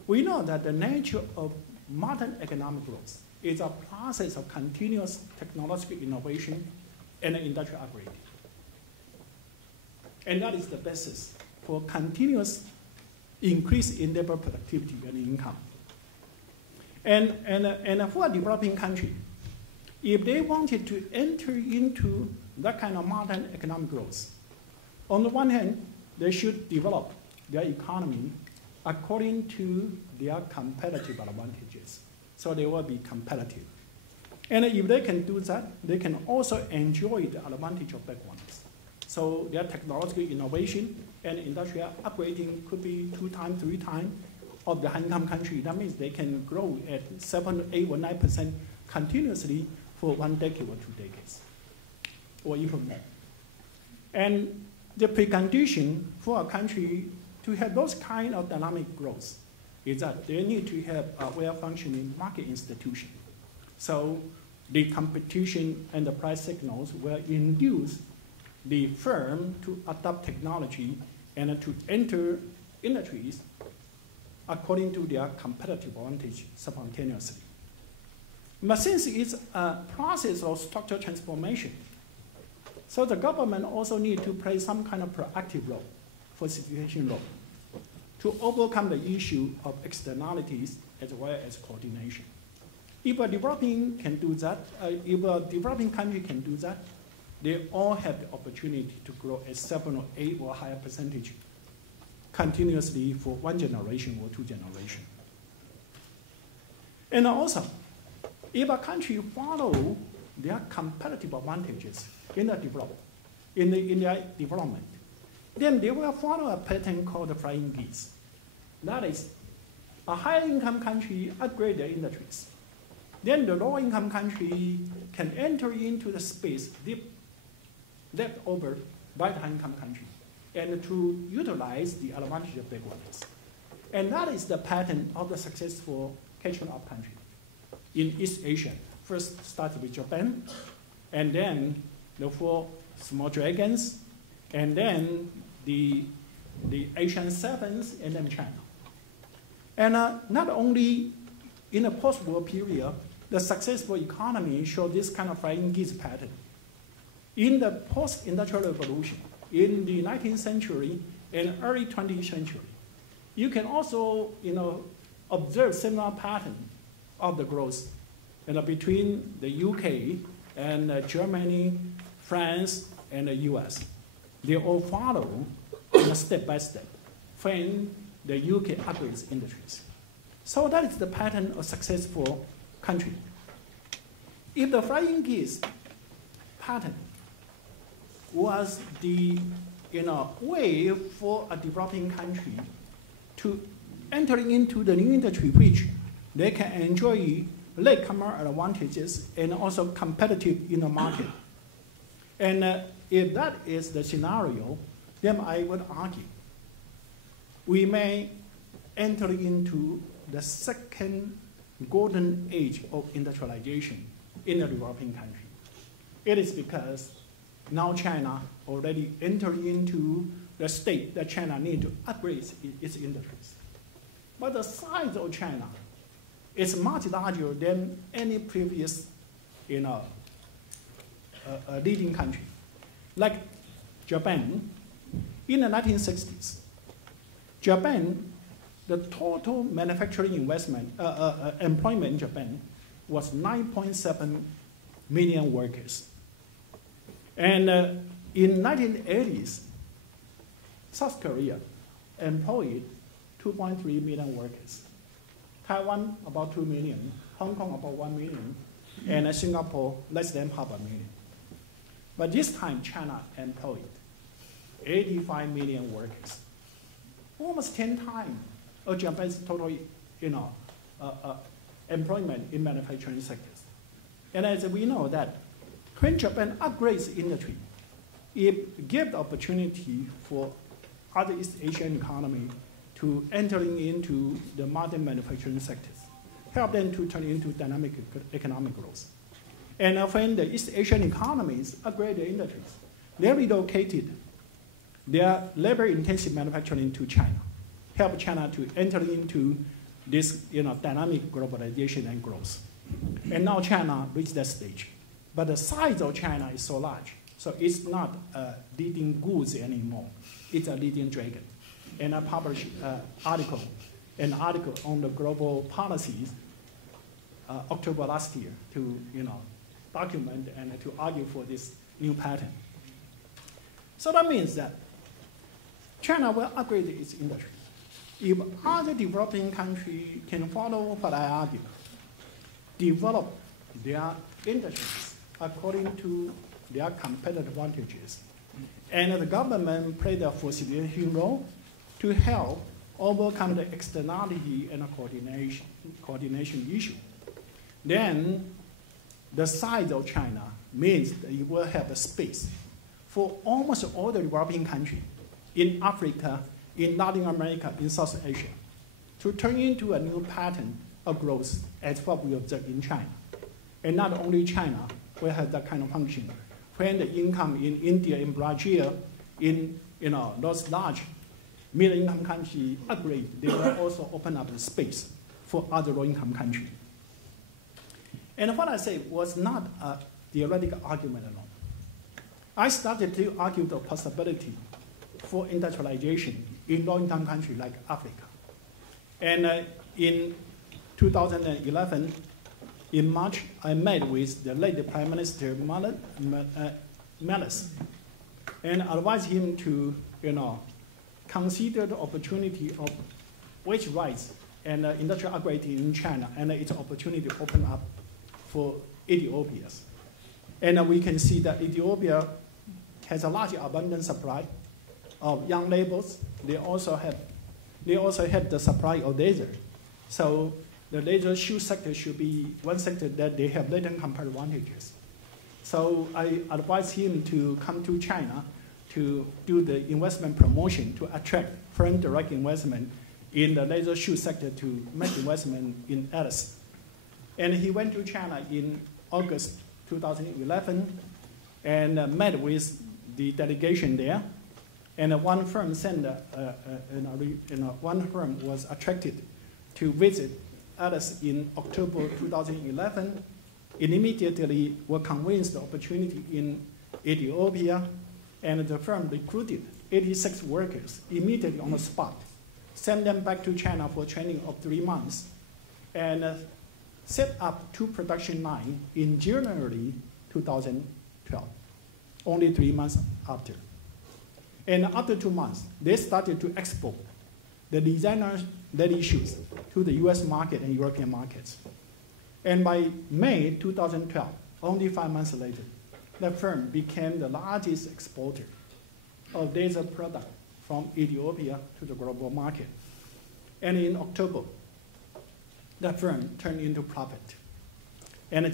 We know that the nature of modern economic growth is a process of continuous technological innovation and industrial upgrading. And that is the basis for continuous increase in labor productivity and income. And for a developing country, if they wanted to enter into that kind of modern economic growth, on the one hand, they should develop their economy according to their competitive advantages. So they will be competitive. And if they can do that, they can also enjoy the advantage of backwards. So their technological innovation and industrial upgrading could be 2 times, 3 times of the high-income country. That means they can grow at 7, 8, or 9% continuously for 1 decade or 2 decades, or even more. And the precondition for a country to have those kind of dynamic growth is that they need to have a well-functioning market institution. So the competition and the price signals will induce the firm to adopt technology and to enter industries according to their competitive advantage spontaneously. But since it's a process of structural transformation, so the government also needs to play some kind of proactive role for situation role to overcome the issue of externalities as well as coordination. If a developing can do that, if a developing country can do that, they all have the opportunity to grow at 7 or 8 or higher percentage continuously for 1 generation or 2 generations. And also, if a country follow their competitive advantages in their development, then they will follow a pattern called the flying geese. That is, a high-income country upgrade their industries. Then the low-income country can enter into the space left over by the high-income country and to utilize the advantage of backwardness. And that is the pattern of the successful catching up country in East Asia. First started with Japan, and then the 4 small dragons, and then the Asian 7s, and then China. And not only in a post-war period, the successful economy showed this kind of flying geese pattern. In the post-industrial revolution, in the 19th century and early 20th century, you can also observe similar pattern of the growth between the UK and Germany, France, and the US. They all follow step by step when the UK upgrades industries. So that is the pattern of successful country. If the flying geese pattern was the way for a developing country to entering into the new industry which they can enjoy latecomer advantages and also competitive in the market. And if that is the scenario, then I would argue we may enter into the second golden age of industrialization in a developing country. It is because now China already entered into the state that China needs to upgrade its industries. But the size of China is much larger than any previous leading country. Like Japan, in the 1960s, Japan, the total manufacturing investment, employment in Japan was 9.7 million workers. And in 1980s, South Korea employed 2.3 million workers. Taiwan, about 2 million. Hong Kong, about 1 million. And Singapore, less than 500,000. But this time, China employed 85 million workers. Almost 10 times of Japan's total employment in manufacturing sectors. And as we know that when Japan upgrades industry, it gives the opportunity for other East Asian economies to entering into the modern manufacturing sectors, help them to turn into dynamic economic growth. And when the East Asian economies upgrade their industries, they relocated their labor-intensive manufacturing to China, help China to enter into this dynamic globalization and growth. And now China reached that stage. But the size of China is so large, so it's not a leading goose anymore. It's a leading dragon. And I published an article on the global policies October last year to document and to argue for this new pattern. So that means that China will upgrade its industry. If other developing countries can follow what I argue, develop their industries according to their competitive advantages, and the government played a facilitating role to help overcome the externality and the coordination issue, then the size of China means that it will have a space for almost all the developing countries in Africa, in Latin America, in South Asia, to turn into a new pattern of growth as what we observe in China. And not only China will have that kind of function. When the income in India, in Brazil, in those large middle-income countries upgrade, they will also open up the space for other low-income countries. And what I say was not a theoretical argument alone. I started to argue the possibility for industrialization in low-income countries like Africa. And in 2011, in March, I met with the late Prime Minister Meles and advised him to consider the opportunity of wage rights and industrial upgrading in China and its opportunity to open up for Ethiopia. And we can see that Ethiopia has a large abundant supply of young laborers. They also have the supply of leather. So the leather shoe sector should be one sector that they have latent comparative advantages. So I advised him to come to China to do the investment promotion to attract foreign direct investment in the leather shoe sector to make investment in Alice. And he went to China in August 2011 and met with the delegation there. And one firm one firm was attracted to visit Alice in October 2011. It immediately was convinced the opportunity in Ethiopia, and the firm recruited 86 workers immediately on the spot, sent them back to China for training of 3 months, and set up 2 production lines in January 2012, only 3 months after. And after 2 months, they started to export the designer that issues to the US market and European markets. And by May 2012, only 5 months later, the firm became the largest exporter of laser product from Ethiopia to the global market. And in October, the firm turned into profit. And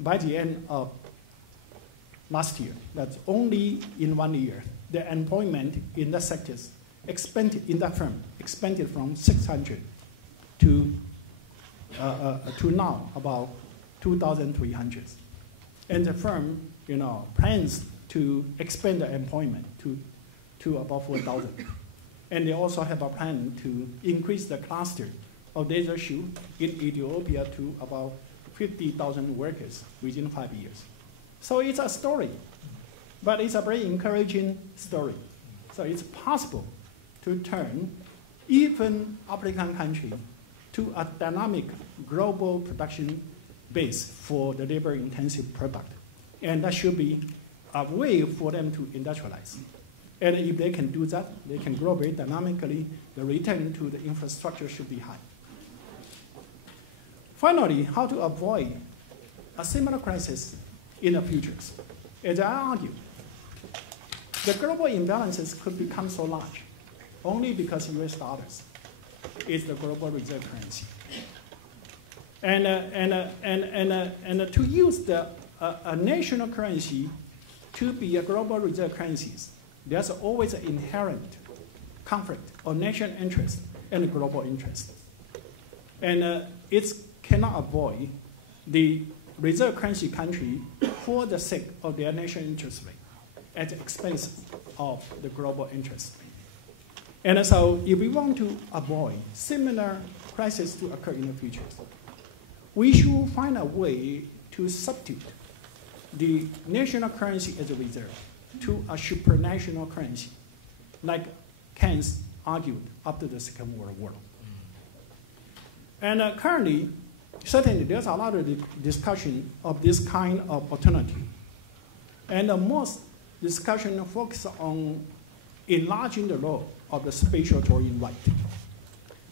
by the end of last year, that's only in 1 year, the employment in the sectors expanded in that firm expanded from 600 to now about 2,300. And the firm, plans to expand the employment to about 4,000. And they also have a plan to increase the cluster of laser shoe in Ethiopia to about 50,000 workers within 5 years. So it's a story, but it's a very encouraging story. So it's possible to turn even African country to a dynamic global production base for the labor-intensive product. And that should be a way for them to industrialize. And if they can do that, they can grow very dynamically, the return to the infrastructure should be high. Finally, how to avoid a similar crisis in the future? As I argue, the global imbalances could become so large only because US dollars is the global reserve currency. And to use a national currency to be a global reserve currency, there's always an inherent conflict of national interest and global interest. And it cannot avoid the reserve currency country for the sake of their national interest rate at the expense of the global interest rate. And so if we want to avoid similar crises to occur in the future, we should find a way to substitute the national currency as a reserve to a supranational currency, like Keynes argued after the Second World War. And currently, certainly there's a lot of discussion of this kind of alternative. And most discussion focuses on enlarging the role of the spatial drawing right.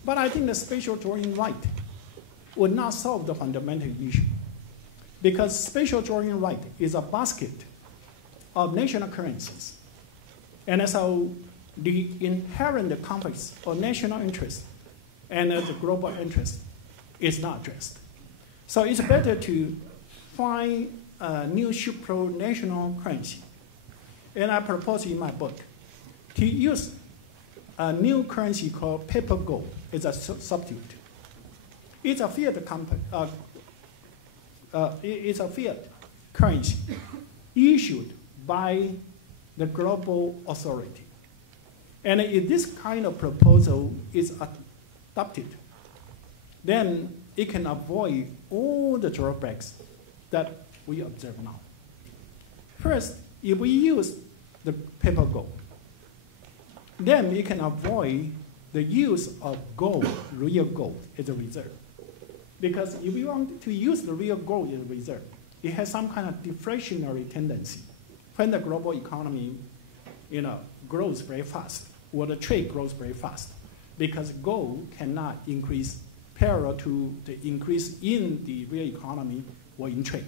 But I think the spatial drawing right would not solve the fundamental issue, because spatial drawing right is a basket of national currencies. And so the inherent conflicts of national interest and the global interest is not addressed. So it's better to find a new supranational currency. And I propose in my book to use a new currency called paper gold as a substitute. It's a fiat it's a fiat currency issued by the global authority. And if this kind of proposal is adopted, then it can avoid all the drawbacks that we observe now. First, if we use the paper gold, then we can avoid the use of gold, real gold, as a reserve. Because if we want to use the real gold as a reserve, it has some kind of deflationary tendency. When the global economy grows very fast, or the trade grows very fast, because gold cannot increase parallel to the increase in the real economy or in trade.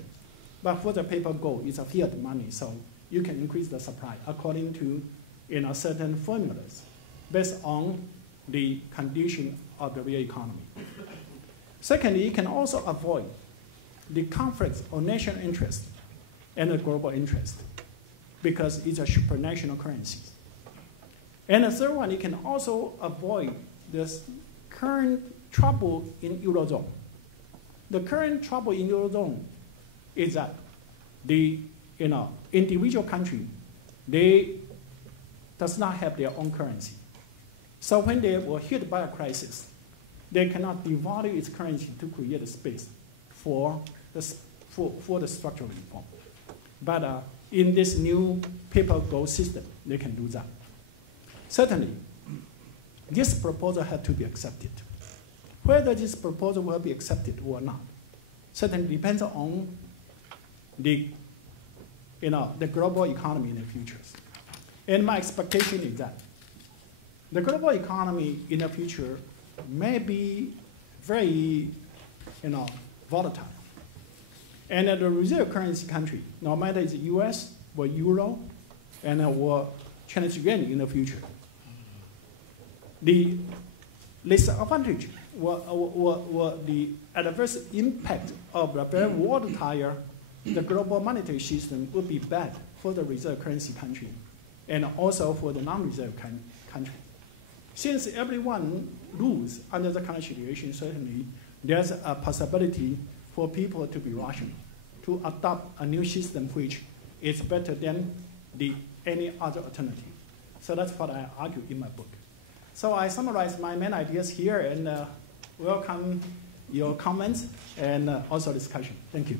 But for the paper gold, it's a fiat money, so you can increase the supply according to certain formulas based on the condition of the real economy. Secondly, you can also avoid the conflicts of national interest and the global interest because it's a supranational currency. And the third one, you can also avoid this current trouble in Eurozone. The current trouble in Eurozone is that the individual country, they does not have their own currency. So when they were hit by a crisis, they cannot devalue its currency to create a space for the structural reform. But in this new paper gold system, they can do that. Certainly, this proposal had to be accepted. Whether this proposal will be accepted or not, certainly depends on the global economy in the future. And my expectation is that the global economy in the future may be very, volatile. And the reserve currency country, no matter it's US or Euro, and or Chinese yuan in the future, the disadvantage or the adverse impact of the very volatile the global monetary system would be bad for the reserve currency country and also for the non-reserve country. Since everyone loses under the current situation, certainly there's a possibility for people to be rational, to adopt a new system which is better than any other alternative. So that's what I argue in my book. So I summarize my main ideas here and welcome your comments and also discussion. Thank you.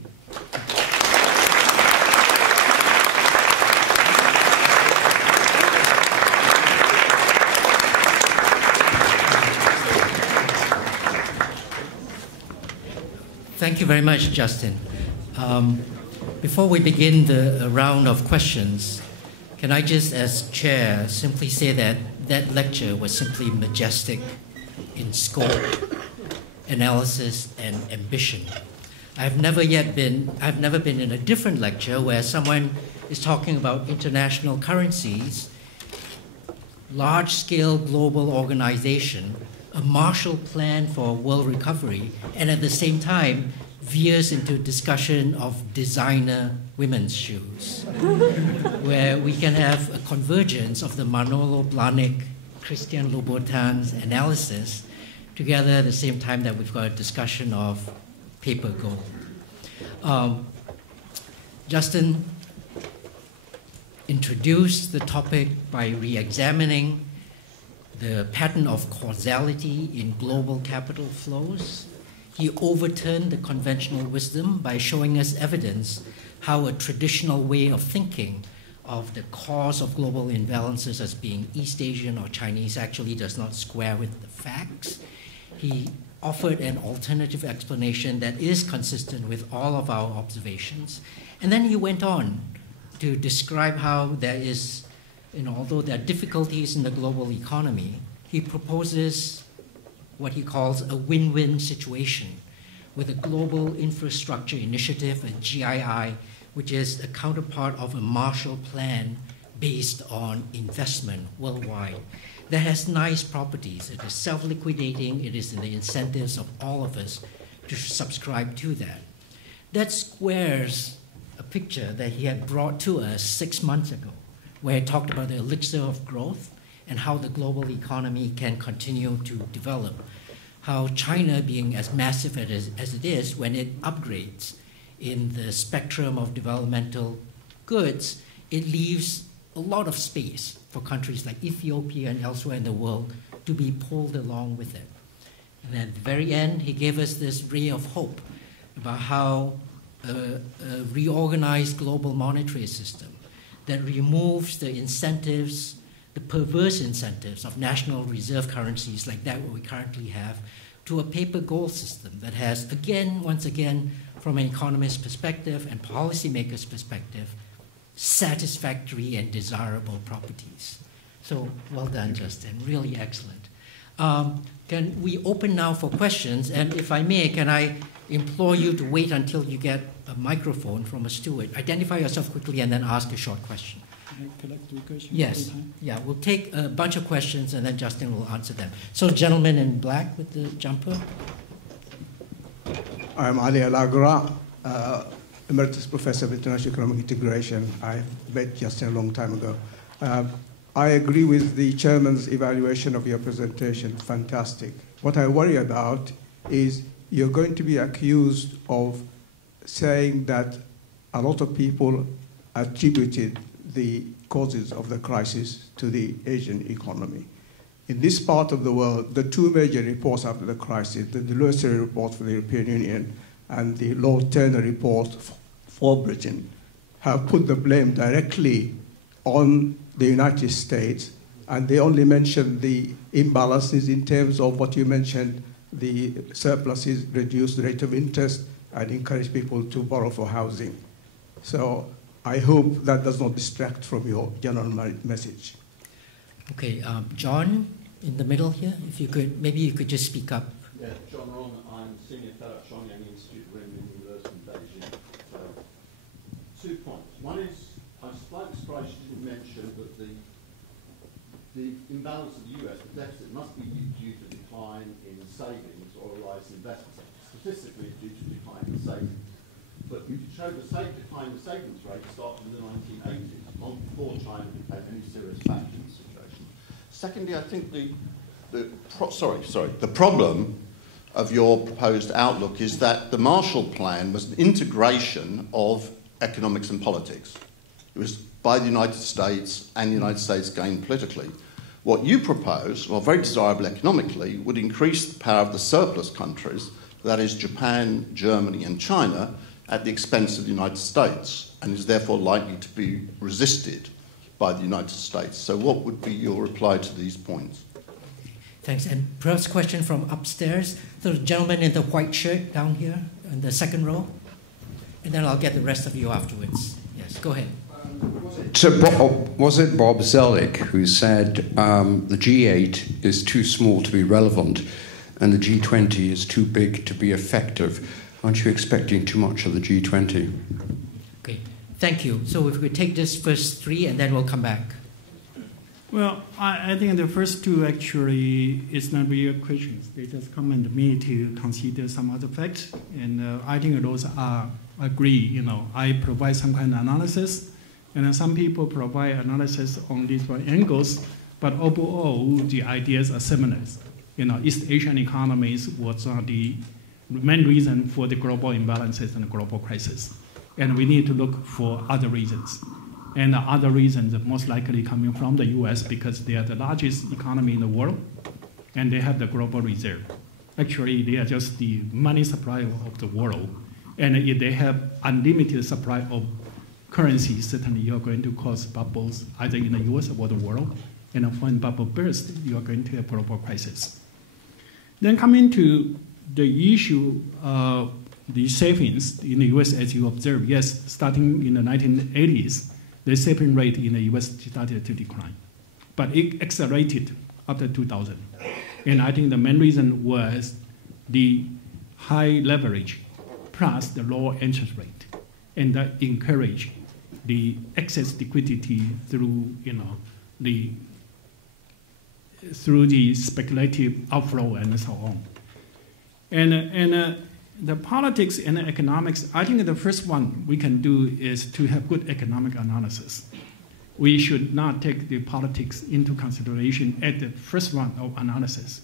Thank you very much, Justin. Before we begin the round of questions, can I just, as chair, simply say that that lecture was simply majestic in scope, analysis, and ambition. I've never been in a different lecture where someone is talking about international currencies, large-scale global organization, a Marshall Plan for world recovery, and at the same time veers into discussion of designer women's shoes, where we can have a convergence of the Manolo Blahnik, Christian Louboutin's analysis together at the same time that we've got a discussion of paper gold. Justin introduced the topic by re-examining the pattern of causality in global capital flows. He overturned the conventional wisdom by showing us evidence how a traditional way of thinking of the cause of global imbalances as being East Asian or Chinese actually does not square with the facts. He offered an alternative explanation that is consistent with all of our observations. And then he went on to describe how there is, although there are difficulties in the global economy, he proposes what he calls a win-win situation with a global infrastructure initiative, a GII, which is a counterpart of a Marshall Plan based on investment worldwide. That has nice properties. It is self-liquidating. It is in the incentives of all of us to subscribe to that. That squares a picture that he had brought to us 6 months ago, where he talked about the elixir of growth and how the global economy can continue to develop. How China, being as massive as it is, when it upgrades in the spectrum of developmental goods, it leaves a lot of space for countries like Ethiopia and elsewhere in the world to be pulled along with it. And at the very end, he gave us this ray of hope about how a reorganized global monetary system that removes the incentives, the perverse incentives of national reserve currencies like that what we currently have, to a paper gold system that has, once again, from an economist's perspective and policymakers' perspective, satisfactory and desirable properties. So well done, Justin, really excellent. Can we open now for questions? And if I may, can I implore you to wait until you get a microphone from a steward. Identify yourself quickly and then ask a short question. Can I collect 3 questions? Yes. Yeah, we'll take a bunch of questions and then Justin will answer them. So, gentleman in black with the jumper. I'm Ali Alagra, Emeritus Professor of International Economic Integration. I met Justin a long time ago. I agree with the chairman's evaluation of your presentation. Fantastic. What I worry about is you're going to be accused of saying that a lot of people attributed the causes of the crisis to the Asian economy. In this part of the world, the 2 major reports after the crisis, the Deloitte report for the European Union and the Lord Turner report for Britain, have put the blame directly on the United States, and they only mention the imbalances in terms of what you mentioned, the surpluses, reduced rate of interest, and encourage people to borrow for housing. So I hope that does not distract from your general message. Okay, John, in the middle here, if you could, maybe you could just speak up. Yeah, John Rong, I'm Senior Fellow at Chongyang Institute of Renmin University in Beijing. So, 2 points. One is, I'm slightly surprised you didn't mention that the imbalance of the US, the deficit, must be due to decline in savings or a rise in investments. Statistically, it's due to decline in savings. But you showed the decline in the savings rate started in the 1980s, long before China became any serious factor in the situation. Secondly, I think the problem of your proposed outlook is that the Marshall Plan was an integration of economics and politics. It was by the United States, and the United States gained politically. What you propose, while very desirable economically, would increase the power of the surplus countries, that is Japan, Germany and China, at the expense of the United States, and is therefore likely to be resisted by the United States. So what would be your reply to these points? Thanks. And perhaps a question from upstairs. The gentleman in the white shirt down here in the second row. And then I'll get the rest of you afterwards. Yes, go ahead. Was it Bob Zoellick who said the G8 is too small to be relevant and the G20 is too big to be effective? Aren't you expecting too much of the G20? Okay, thank you. So if we could take this first three and then we'll come back. Well, I think the first two actually is not real questions. They just command me to consider some other facts, and I think those are agree. You know, I provide some kind of analysis, and some people provide analysis on different angles, but overall the ideas are similar. You know, East Asian economies was the main reason for the global imbalances and the global crisis, and we need to look for other reasons. And the other reasons are most likely coming from the US because they are the largest economy in the world and they have the global reserve. Actually, they are just the money supply of the world. And if they have unlimited supply of currency, certainly you're going to cause bubbles either in the US or the world. And when bubble bursts, you're going to have global crisis. Then coming to the issue of the savings in the US, as you observe, yes, starting in the 1980s, the saving rate in the US started to decline. But it accelerated after 2000. And I think the main reason was the high leverage plus the low interest rate. And that encouraged the excess liquidity through, through the speculative outflow and so on. And the politics and the economics, I think the first one we can do is to have good economic analysis. We should not take the politics into consideration at the first round of analysis.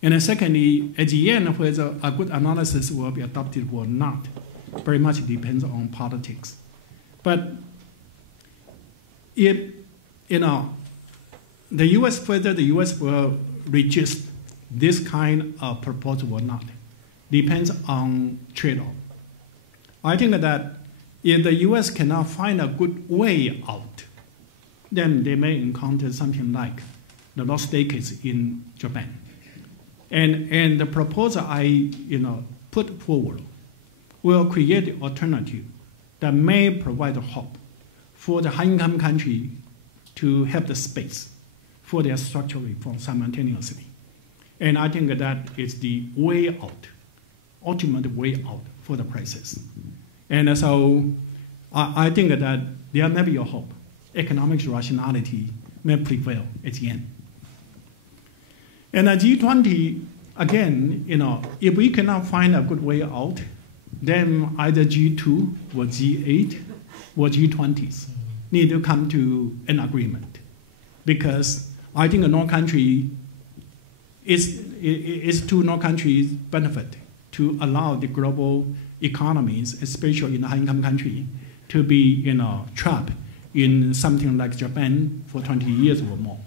And then secondly, at the end, whether a good analysis will be adopted or not, very much depends on politics. But if, the US, whether the US will resist this kind of proposal or not, depends on trade-off. I think that if the US cannot find a good way out, then they may encounter something like the lost decades in Japan. And the proposal I put forward will create an alternative that may provide hope for the high-income country to have the space for their structural reform simultaneously. And I think that is the way out, ultimate way out for the crisis. And so I think that there may be a hope. Economic rationality may prevail at the end. And the G20, again, if we cannot find a good way out, then either G2 or G8 or G20s need to come to an agreement. Because I think no country is to no country's benefit to allow the global economies, especially in the high-income country, to be trapped in something like Japan for 20 years or more.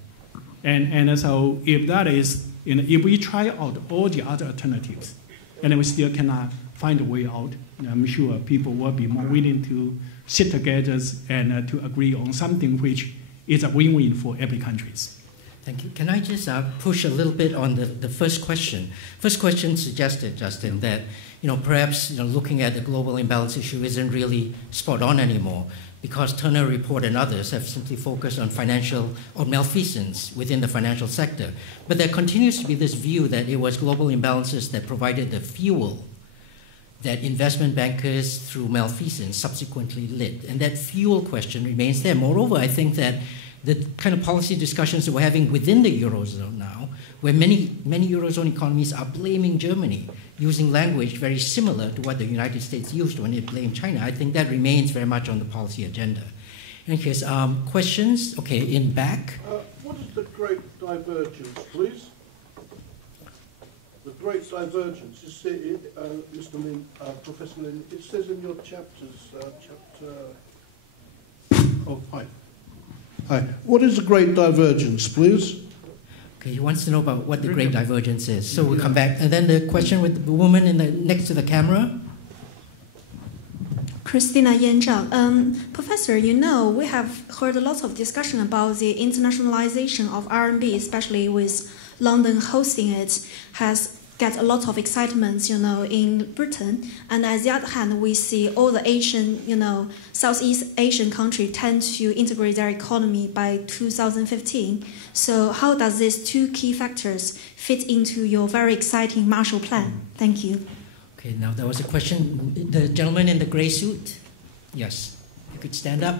And so if that is, if we try out all the other alternatives and we still cannot find a way out, I'm sure people will be more willing to sit together and to agree on something which is a win-win for every country. Thank you. Can I just push a little bit on the first question? First question suggested, Justin, that perhaps looking at the global imbalance issue isn't really spot on anymore because Turner Report and others have simply focused on financial or malfeasance within the financial sector. But there continues to be this view that it was global imbalances that provided the fuel that investment bankers, through malfeasance, subsequently lit. And that fuel question remains there. Moreover, I think that the kind of policy discussions that we're having within the Eurozone now, where many Eurozone economies are blaming Germany, using language very similar to what the United States used when it blamed China, I think that remains very much on the policy agenda. In any case, questions? Okay, in back. What is the great divergence, please? The great divergence. Mr. Lin, Professor Lin, it says in your chapters, Oh, hi. Hi. What is the great divergence, please? Okay, he wants to know about what the great divergence is. So we'll come back. And then the question with the woman next to the camera. Christina Yan Zhang. Professor, you know, we have heard a lot of discussion about the internationalization of RMB, especially with London hosting it, has get a lot of excitement, you know, in Britain. And on the other hand, we see all the Asian, you know, Southeast Asian countries tend to integrate their economy by 2015. So how does these two key factors fit into your very exciting Marshall Plan? Thank you. Okay, now there was a question. The gentleman in the gray suit. Yes, you could stand up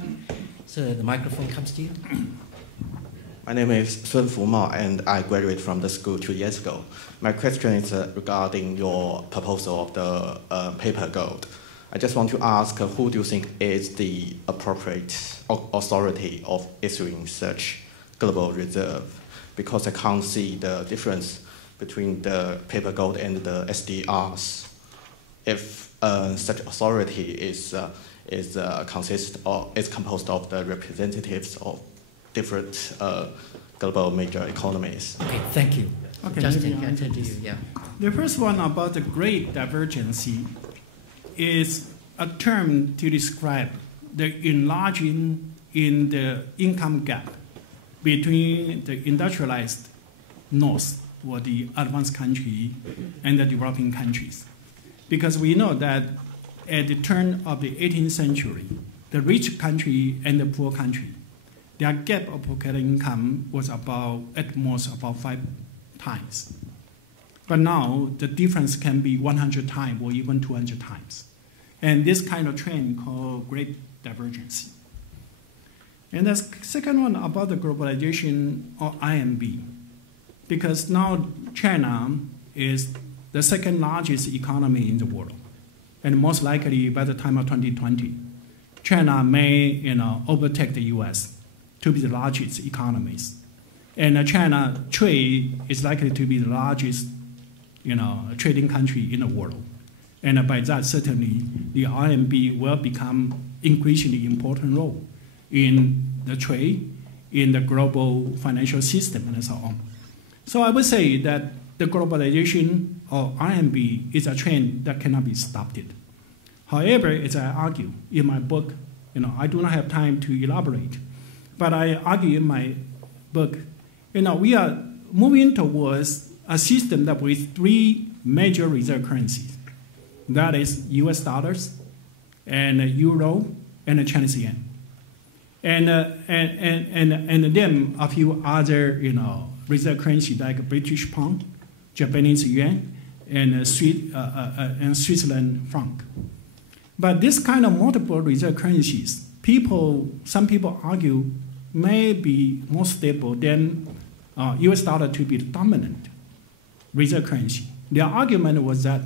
so the microphone comes to you. My name is Sun Fu Mao, and I graduated from the school 2 years ago. My question is regarding your proposal of the paper gold. I just want to ask, who do you think is the appropriate authority of issuing such global reserve? Because I can't see the difference between the paper gold and the SDRs. If such authority is composed of the representatives of different global major economies. Okay, thank you. Okay, Justin, can I turn to you? Yeah. The first one about the great divergence is a term to describe the enlarging in the income gap between the industrialized North, or the advanced country, and the developing countries. Because we know that at the turn of the 18th century, the rich country and the poor country, their gap of per capita income was about, at most, about 5 times. But now, the difference can be 100 times or even 200 times. And this kind of trend called great divergence. And the second one about the globalization of IMB. Because now China is the second largest economy in the world. And most likely by the time of 2020, China may overtake the US to be the largest economies. And China trade is likely to be the largest trading country in the world. And by that, certainly, the RMB will become increasingly important role in the trade, in the global financial system, and so on. So I would say that the globalization of RMB is a trend that cannot be stopped. However, as I argue in my book, I do not have time to elaborate, but I argue in my book, we are moving towards a system that with 3 major reserve currencies. That is US dollars, and euro, and the Chinese yen. And then a few other reserve currencies like British pound, Japanese yen, and Switzerland franc. But this kind of multiple reserve currencies, some people argue may be more stable than US dollar to be the dominant reserve currency. Their argument was that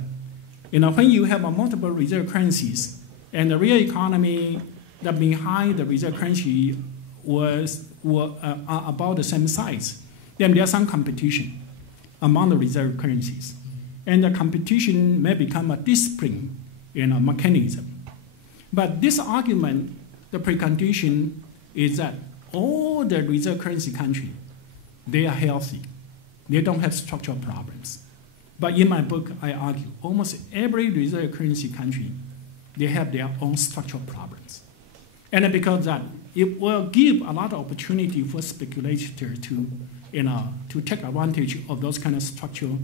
when you have multiple reserve currencies and the real economy that behind the reserve currency are about the same size, then there's some competition among the reserve currencies. And the competition may become a discipline mechanism. But this argument, the precondition is that all the reserve currency countries, they are healthy. They don't have structural problems. But in my book, I argue almost every reserve currency country, they have their own structural problems. And because that, it will give a lot of opportunity for speculators to take advantage of those kind of structural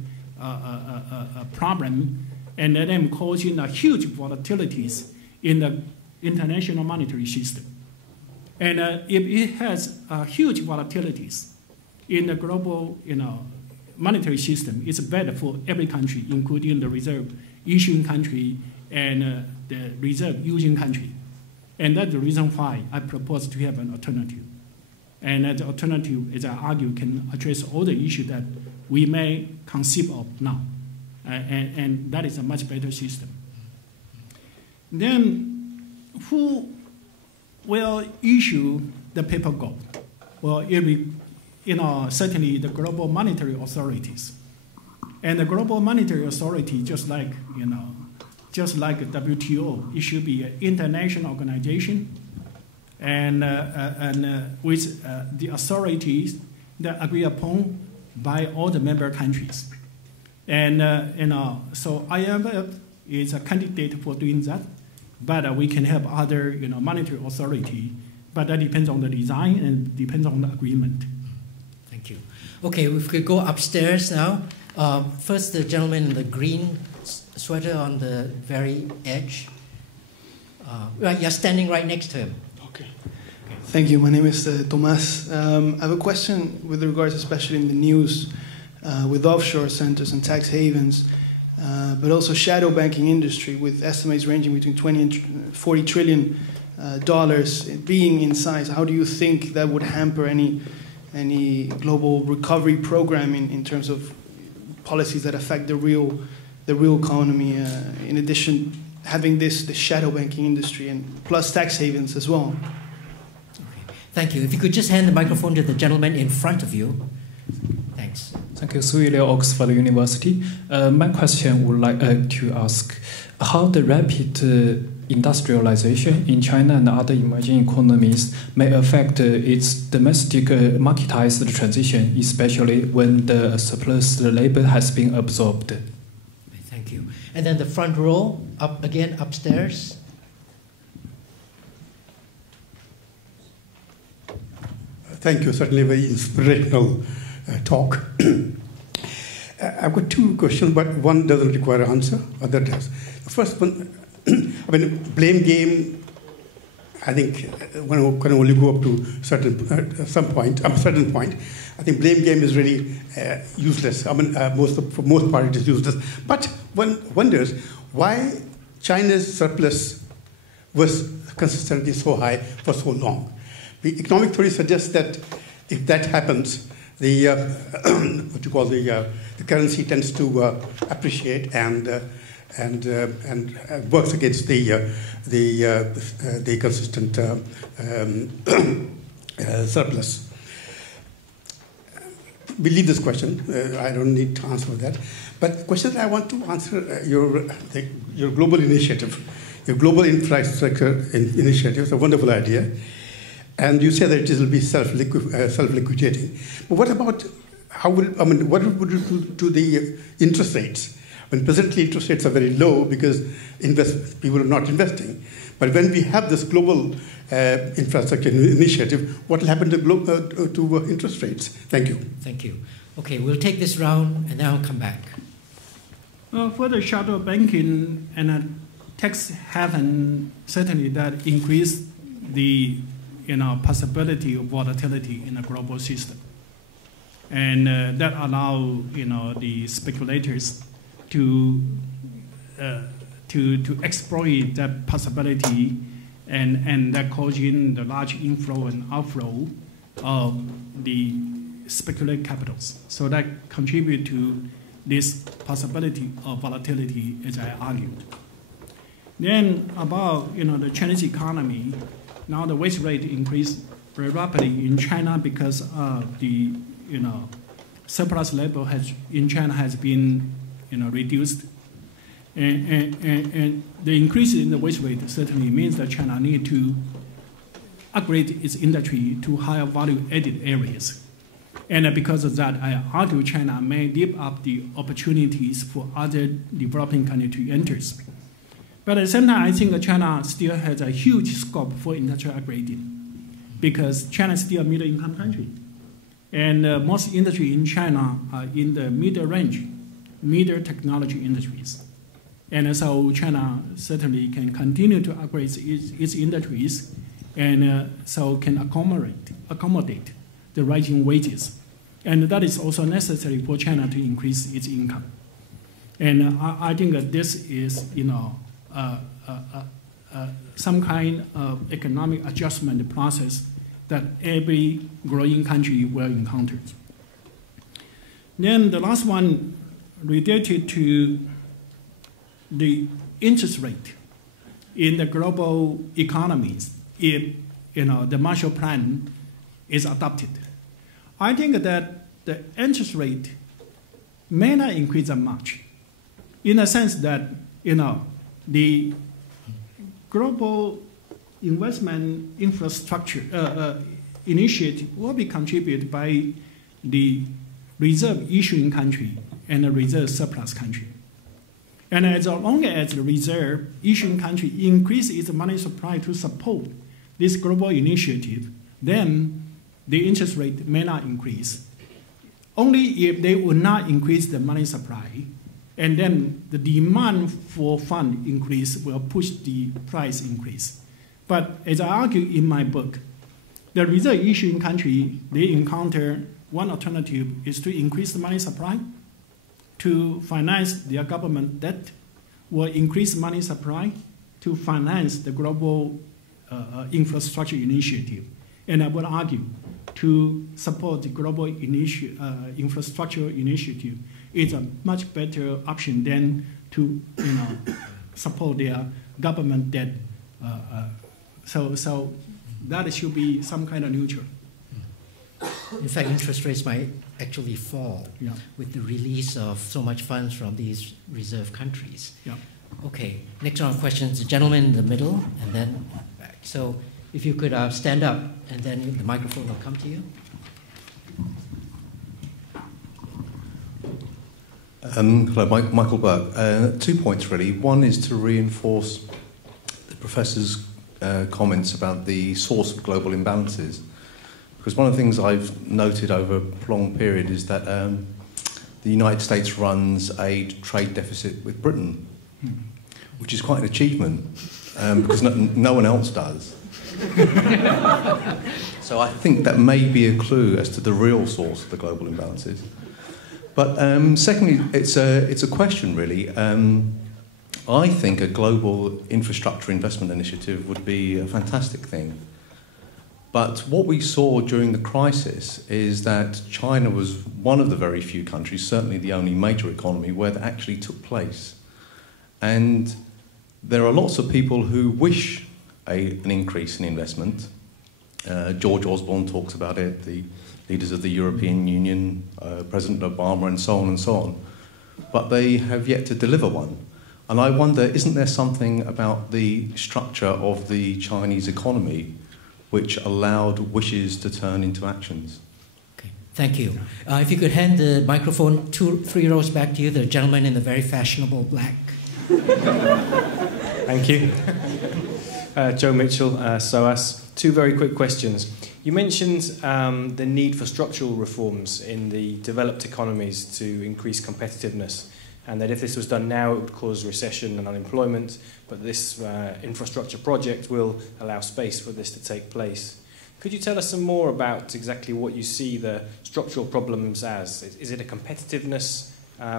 problems, and then causing a huge volatilities in the international monetary system. And if it has huge volatilities in the global monetary system, it's bad for every country, including the reserve issuing country and the reserve using country. And that's the reason why I propose to have an alternative. And the alternative, as I argue, can address all the issues that we may conceive of now. And that is a much better system. Then, who will issue the paper gold? Well, it will, certainly the global monetary authorities. And the global monetary authority, just like WTO, it should be an international organization, and with the authorities that agree upon by all the member countries. And so IMF is a candidate for doing that, but we can have other monetary authority, but that depends on the design and depends on the agreement. Thank you. Okay, we could go upstairs now. First, the gentleman in the green sweater on the very edge. Right, you're standing right next to him. Okay. Thank you. My name is Tomas. I have a question with regards, especially in the news, with offshore centers and tax havens, but also shadow banking industry with estimates ranging between 20 and 40 trillion dollars being in size. How do you think that would hamper any global recovery program in terms of policies that affect the real economy? In addition, having the shadow banking industry and plus tax havens as well. Okay. Thank you. If you could just hand the microphone to the gentleman in front of you. Thanks. Thank you, Sui Leo, Oxford University. My question would like to ask how the rapid industrialization in China and other emerging economies may affect its domestic marketized transition, especially when the surplus labor has been absorbed. Thank you. And then the front row, up again upstairs. Thank you. Certainly a very inspirational talk. I've got two questions, but one doesn't require an answer, other does. The first one, I mean, blame game, I think one can only go up to certain point. I think blame game is really useless. I mean, for most part it is useless. But one wonders why China's surplus was consistently so high for so long. The economic theory suggests that if that happens, the the currency tends to appreciate and works against the consistent surplus. We leave this question. I don't need to answer that. But the question that I want to answer, your global initiative, your global infrastructure initiative is a wonderful idea. And you say that it will be self-liquidating. But what about, what would it do to the interest rates? When presently interest rates are very low because people are not investing. But when we have this global infrastructure initiative, what will happen to interest rates? Thank you. Thank you. Okay, we'll take this round and then I'll come back. For the shadow banking and tax haven, certainly that increase the possibility of volatility in the global system, and that allow the speculators to exploit that possibility, and that causing the large inflow and outflow of the speculative capitals. So that contribute to this possibility of volatility, as I argued. Then about the Chinese economy, now the wage rate increased very rapidly in China because the surplus labor in China has been reduced, and the increase in the wage rate certainly means that China need to upgrade its industry to higher value-added areas. And because of that, I argue China may give up the opportunities for other developing countries to enter. But at the same time, I think that China still has a huge scope for industrial upgrading because China is still a middle-income country. And most industry in China are in the middle range, middle technology industries. And so China certainly can continue to upgrade its industries and so can accommodate the rising wages. And that is also necessary for China to increase its income. And I think that this is, some kind of economic adjustment process that every growing country will encounter. Then the last one related to the interest rate in the global economies if the Marshall Plan is adopted. I think that the interest rate may not increase that much, in the sense that the global investment infrastructure initiative will be contributed by the reserve issuing country and the reserve surplus country. And as long as the reserve issuing country increases its money supply to support this global initiative, then the interest rate may not increase. Only if they will not increase the money supply, and then the demand for fund increase will push the price increase. But as I argue in my book, the reserve issuing country, they encounter one alternative is to increase the money supply to finance their government debt, or increase money supply to finance the global infrastructure initiative. And I would argue to support the global infrastructure initiative is a much better option than to support their government debt. So that should be some kind of neutral. In fact, interest rates might actually fall with the release of so much funds from these reserve countries. Yeah. Okay, next round of questions, the gentleman in the middle and then back. So if you could stand up and then the microphone will come to you. Hello, Michael Burke. 2 points really. One is to reinforce the Professor's comments about the source of global imbalances. Because one of the things I've noted over a prolonged period is that the United States runs a trade deficit with Britain, which is quite an achievement, because no one else does. So I think that may be a clue as to the real source of the global imbalances. But secondly, it's a question really. I think a global infrastructure investment initiative would be a fantastic thing. But what we saw during the crisis is that China was one of the very few countries, certainly the only major economy, where that actually took place. And there are lots of people who wish an increase in investment. George Osborne talks about it, the leaders of the European Union, President Obama, and so on and so on. But they have yet to deliver one. And I wonder, isn't there something about the structure of the Chinese economy which allowed wishes to turn into actions? Okay, thank you. If you could hand the microphone 2-3 rows back to you, the gentleman in the very fashionable black. Thank you. Joe Mitchell, SOAS. 2 very quick questions. You mentioned the need for structural reforms in the developed economies to increase competitiveness, and that if this was done now, it would cause recession and unemployment, but this infrastructure project will allow space for this to take place. Could you tell us some more about exactly what you see the structural problems as? Is it a competitiveness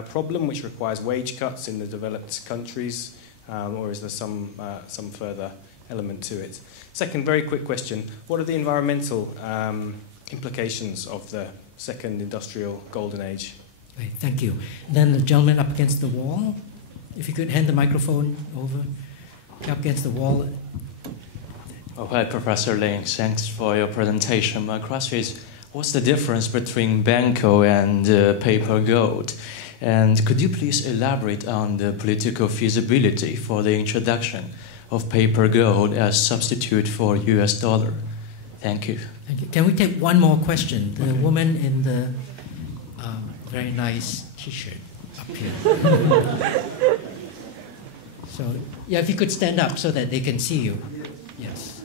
problem which requires wage cuts in the developed countries, or is there some further element to it? Second, very quick question. What are the environmental implications of the second industrial golden age? Right, thank you. Then the gentleman up against the wall, if you could hand the microphone over, up against the wall. Oh, hi, Professor Lin. Thanks for your presentation. My question is, what's the difference between Banco and paper gold? And could you please elaborate on the political feasibility for the introduction of paper gold as substitute for US dollar? Thank you. Thank you. Can we take one more question? The woman in the very nice T-shirt up here. So, yeah, if you could stand up so that they can see you. Yes.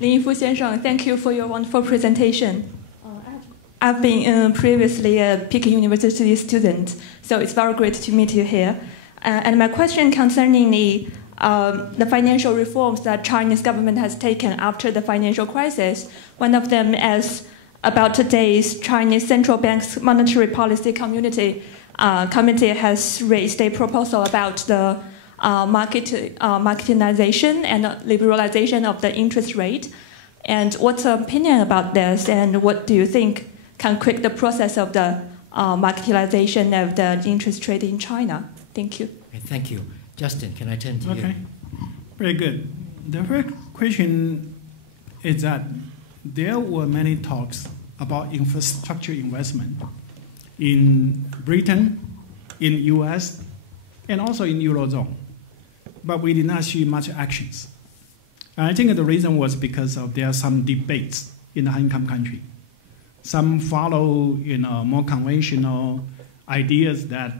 林毅夫先生, thank you for your wonderful presentation. I've been previously a Peking University student, so it's very great to meet you here. And my question concerning the financial reforms that Chinese government has taken after the financial crisis. One of them is about today's Chinese Central Bank's Monetary Policy Committee has raised a proposal about the marketization and liberalization of the interest rate. And what's your opinion about this, and what do you think can quick the process of the marketization of the interest rate in China? Thank you. Okay, thank you. Justin, can I turn to you? Okay, very good. The first question is that there were many talks about infrastructure investment in Britain, in US, and also in Eurozone. But we did not see much actions. And I think the reason was because there are some debates in the high-income country. Some follow more conventional ideas that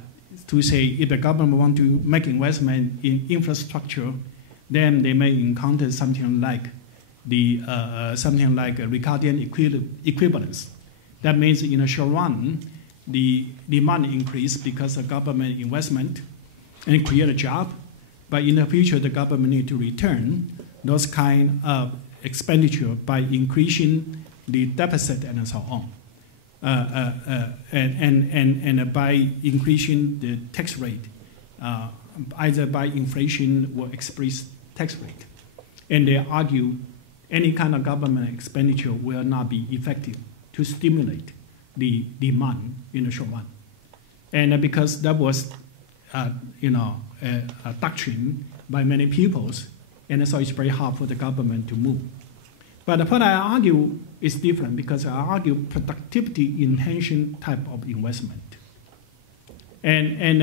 to say if the government want to make investment in infrastructure, then they may encounter something like a Ricardian equivalence. That means in the short run, the demand increase because of government investment and create a job. But in the future, the government need to return those kind of expenditure by increasing the deficit and so on, and by increasing the tax rate, either by inflation or express tax rate. And they argue any kind of government expenditure will not be effective to stimulate the demand in the short run. And because that was, a doctrine by many peoples, and so it's very hard for the government to move. But what I argue is different, because I argue productivity enhancing type of investment. And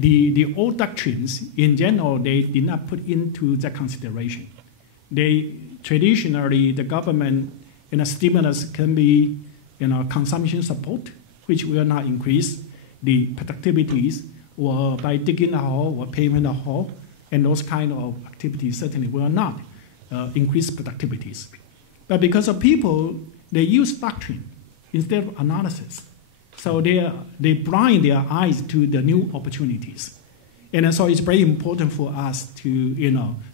the old doctrines, in general, they did not put into that consideration. Traditionally, the government stimulus can be consumption support, which will not increase the productivities, or by digging a hole or paving a hole, and those kind of activities certainly will not increase productivities. But because of people, they use doctrine instead of analysis. So they blind their eyes to the new opportunities. And so it's very important for us to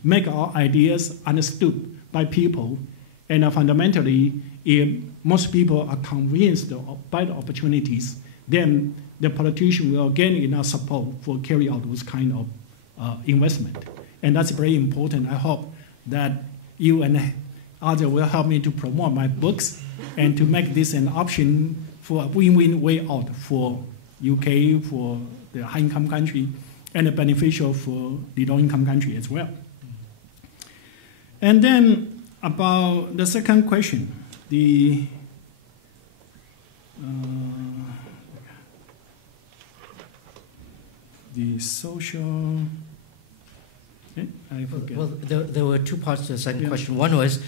make our ideas understood by people. And fundamentally, if most people are convinced by the opportunities, then the politician will gain enough support for carry out those kind of investment. And that's very important. I hope that you and others will help me to promote my books and to make this an option for a win-win way out for UK, for the high-income country, and beneficial for the low-income country as well. And then about the second question, the social. I forget. Well, there were two parts to the second question. One was,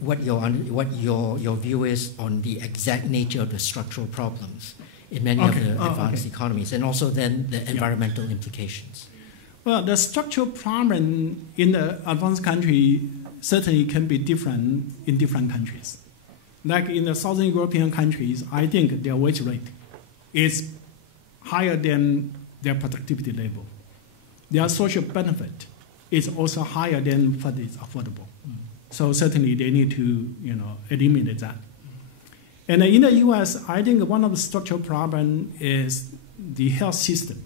what your view is on the exact nature of the structural problems in many of the advanced economies, and also then the environmental implications. Well, the structural problem in the advanced country certainly can be different in different countries. Like in the Southern European countries, I think their wage rate is higher than their productivity level. Their social benefit is also higher than what is affordable. So certainly they need to eliminate that. And in the US, I think one of the structural problems is the healthcare system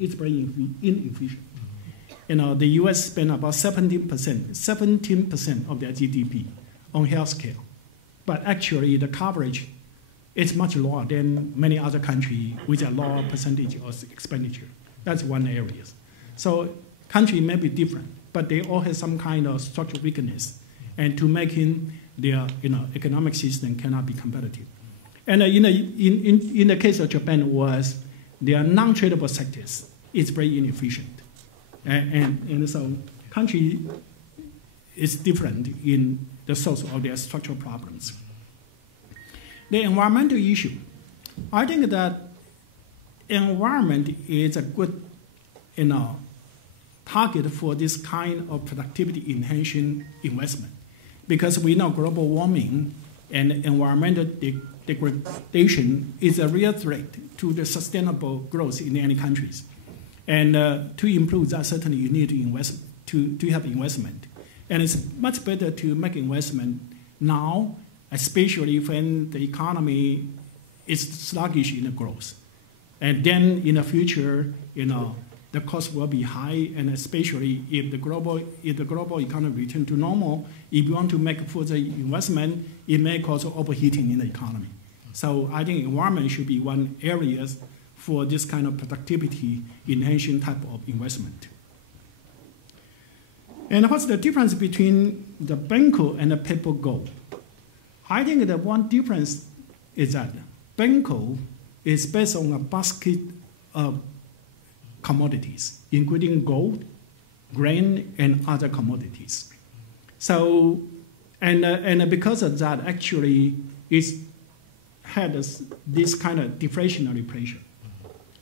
is very inefficient. The US spend about 17% of their GDP on healthcare. But actually the coverage is much lower than many other countries with a lower percentage of expenditure. That's one area. So countries may be different, but they all have some kind of structural weakness, and to making their economic system cannot be competitive. And in the case of Japan, was their non-tradable sectors is very inefficient, and so country is different in the source of their structural problems. The environmental issue, I think that environment is a good target for this kind of productivity enhancing investment, because we know global warming and environmental degradation is a real threat to the sustainable growth in any countries. And to improve that, certainly you need to invest, to have investment. And it's much better to make investment now, especially when the economy is sluggish in the growth. And then in the future, the cost will be high, and especially if the global economy return to normal, if you want to make further investment, it may cause overheating in the economy. So I think environment should be one area for this kind of productivity enhancing type of investment. And what's the difference between the Banco and the paper gold? I think the one difference is that Banco is based on a basket of commodities, including gold, grain, and other commodities. So, and because of that, actually, it's had this kind of deflationary pressure,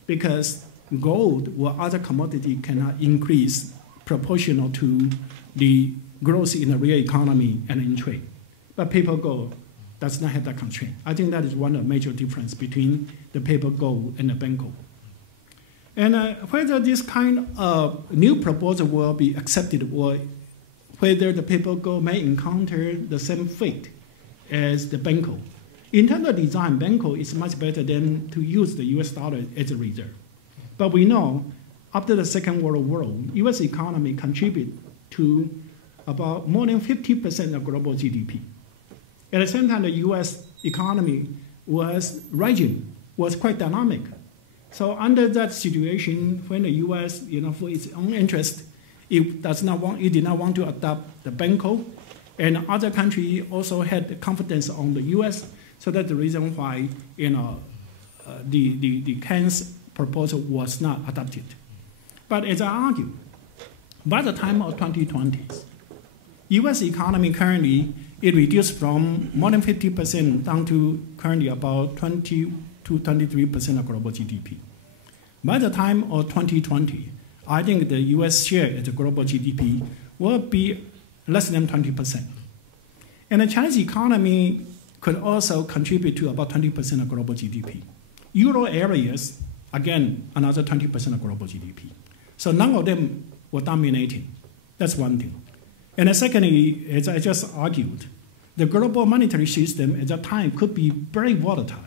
because gold or other commodity cannot increase proportional to the growth in the real economy and in trade. But paper gold does not have that constraint. I think that is one of the major difference between the paper gold and the Banco. And whether this kind of new proposal will be accepted, or whether the paper gold may encounter the same fate as the Banco. In terms of design, Banco is much better than to use the US dollar as a reserve. But we know after the Second World War, US economy contribute to about more than 50% of global GDP. At the same time, the US economy was rising, was quite dynamic. So under that situation, when the US, for its own interest, it did not want to adopt the Banco, and other countries also had confidence on the US. So that's the reason why, the Keynes proposal was not adopted. But as I argue, by the time of 2020s, US economy currently, it reduced from more than 50% down to currently about 20 to 23% of global GDP. By the time of 2020, I think the US share of the global GDP will be less than 20%. And the Chinese economy could also contribute to about 20% of global GDP. Euro areas, again, another 20% of global GDP. So none of them were dominating. That's one thing. And secondly, as I just argued, the global monetary system at that time could be very volatile.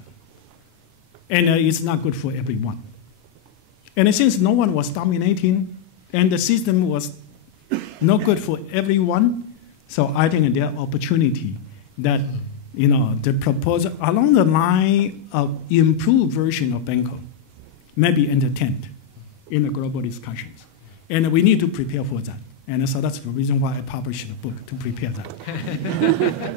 And it's not good for everyone. And since no one was dominating, and the system was not good for everyone, so I think there are opportunity that, the proposal along the line of improved version of Banco may be entertained in the global discussions. And we need to prepare for that. And so that's the reason why I published the book, to prepare that.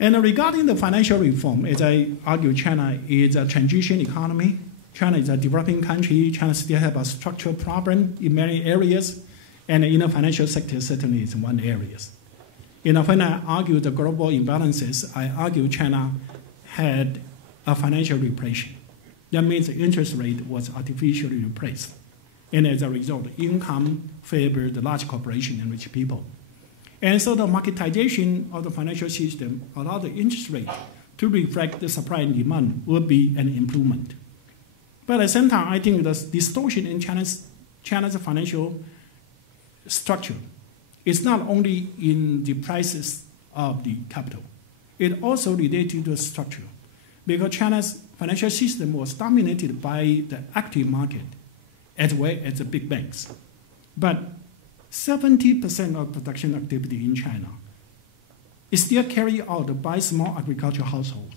And regarding the financial reform, as I argue, China is a transition economy. China is a developing country. China still has a structural problem in many areas. And in the financial sector, certainly is one area. When I argue the global imbalances, I argue China had a financial repression. That means the interest rate was artificially replaced. And as a result, income favored the large corporation and rich people. And so the marketization of the financial system allowed the interest rate to reflect the supply and demand would be an improvement. But at the same time, I think the distortion in China's financial structure is not only in the prices of the capital. It also related to the structure, because China's financial system was dominated by the active market as well as the big banks. But 70% of production activity in China is still carried out by small agricultural households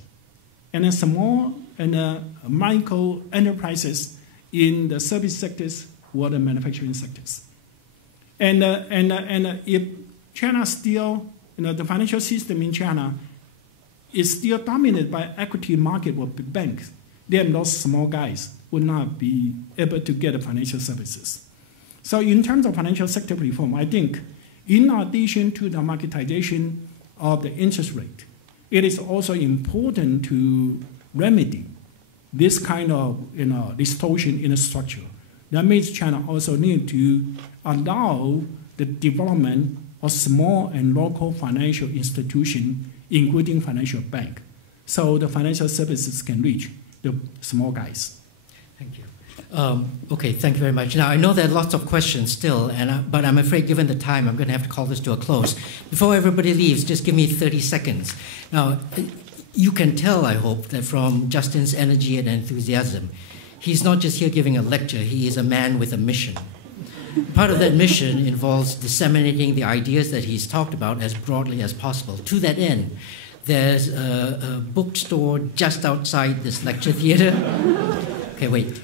and small and micro enterprises in the service sectors or the manufacturing sectors. And if China still, the financial system in China is still dominated by equity market or big banks, then those small guys would not be able to get financial services. So in terms of financial sector reform, I think in addition to the marketization of the interest rate, it is also important to remedy this kind of distortion in the structure. That means China also needs to allow the development of small and local financial institutions including financial bank, so the financial services can reach the small guys. Thank you. Okay, thank you very much. Now, I know there are lots of questions still, but I'm afraid given the time, I'm going to have to call this to a close. Before everybody leaves, just give me 30 seconds. Now, you can tell, I hope, that from Justin's energy and enthusiasm, he's not just here giving a lecture, he is a man with a mission. Part of that mission involves disseminating the ideas that he's talked about as broadly as possible. To that end, there's a bookstore just outside this lecture theater. Okay, wait.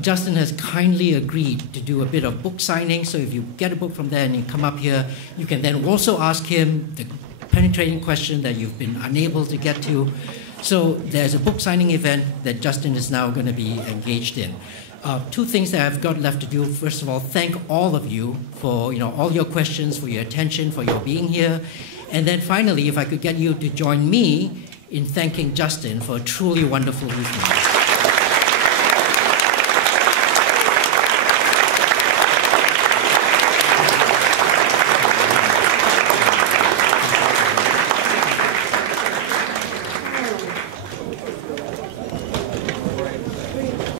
Justin has kindly agreed to do a bit of book signing, so if you get a book from there and you come up here, you can then also ask him the penetrating question that you've been unable to get to. So there's a book signing event that Justin is now going to be engaged in. Two things that I've got left to do. First of all, thank all of you for all your questions, for your attention, for your being here. And then finally, if I could get you to join me in thanking Justin for a truly wonderful evening.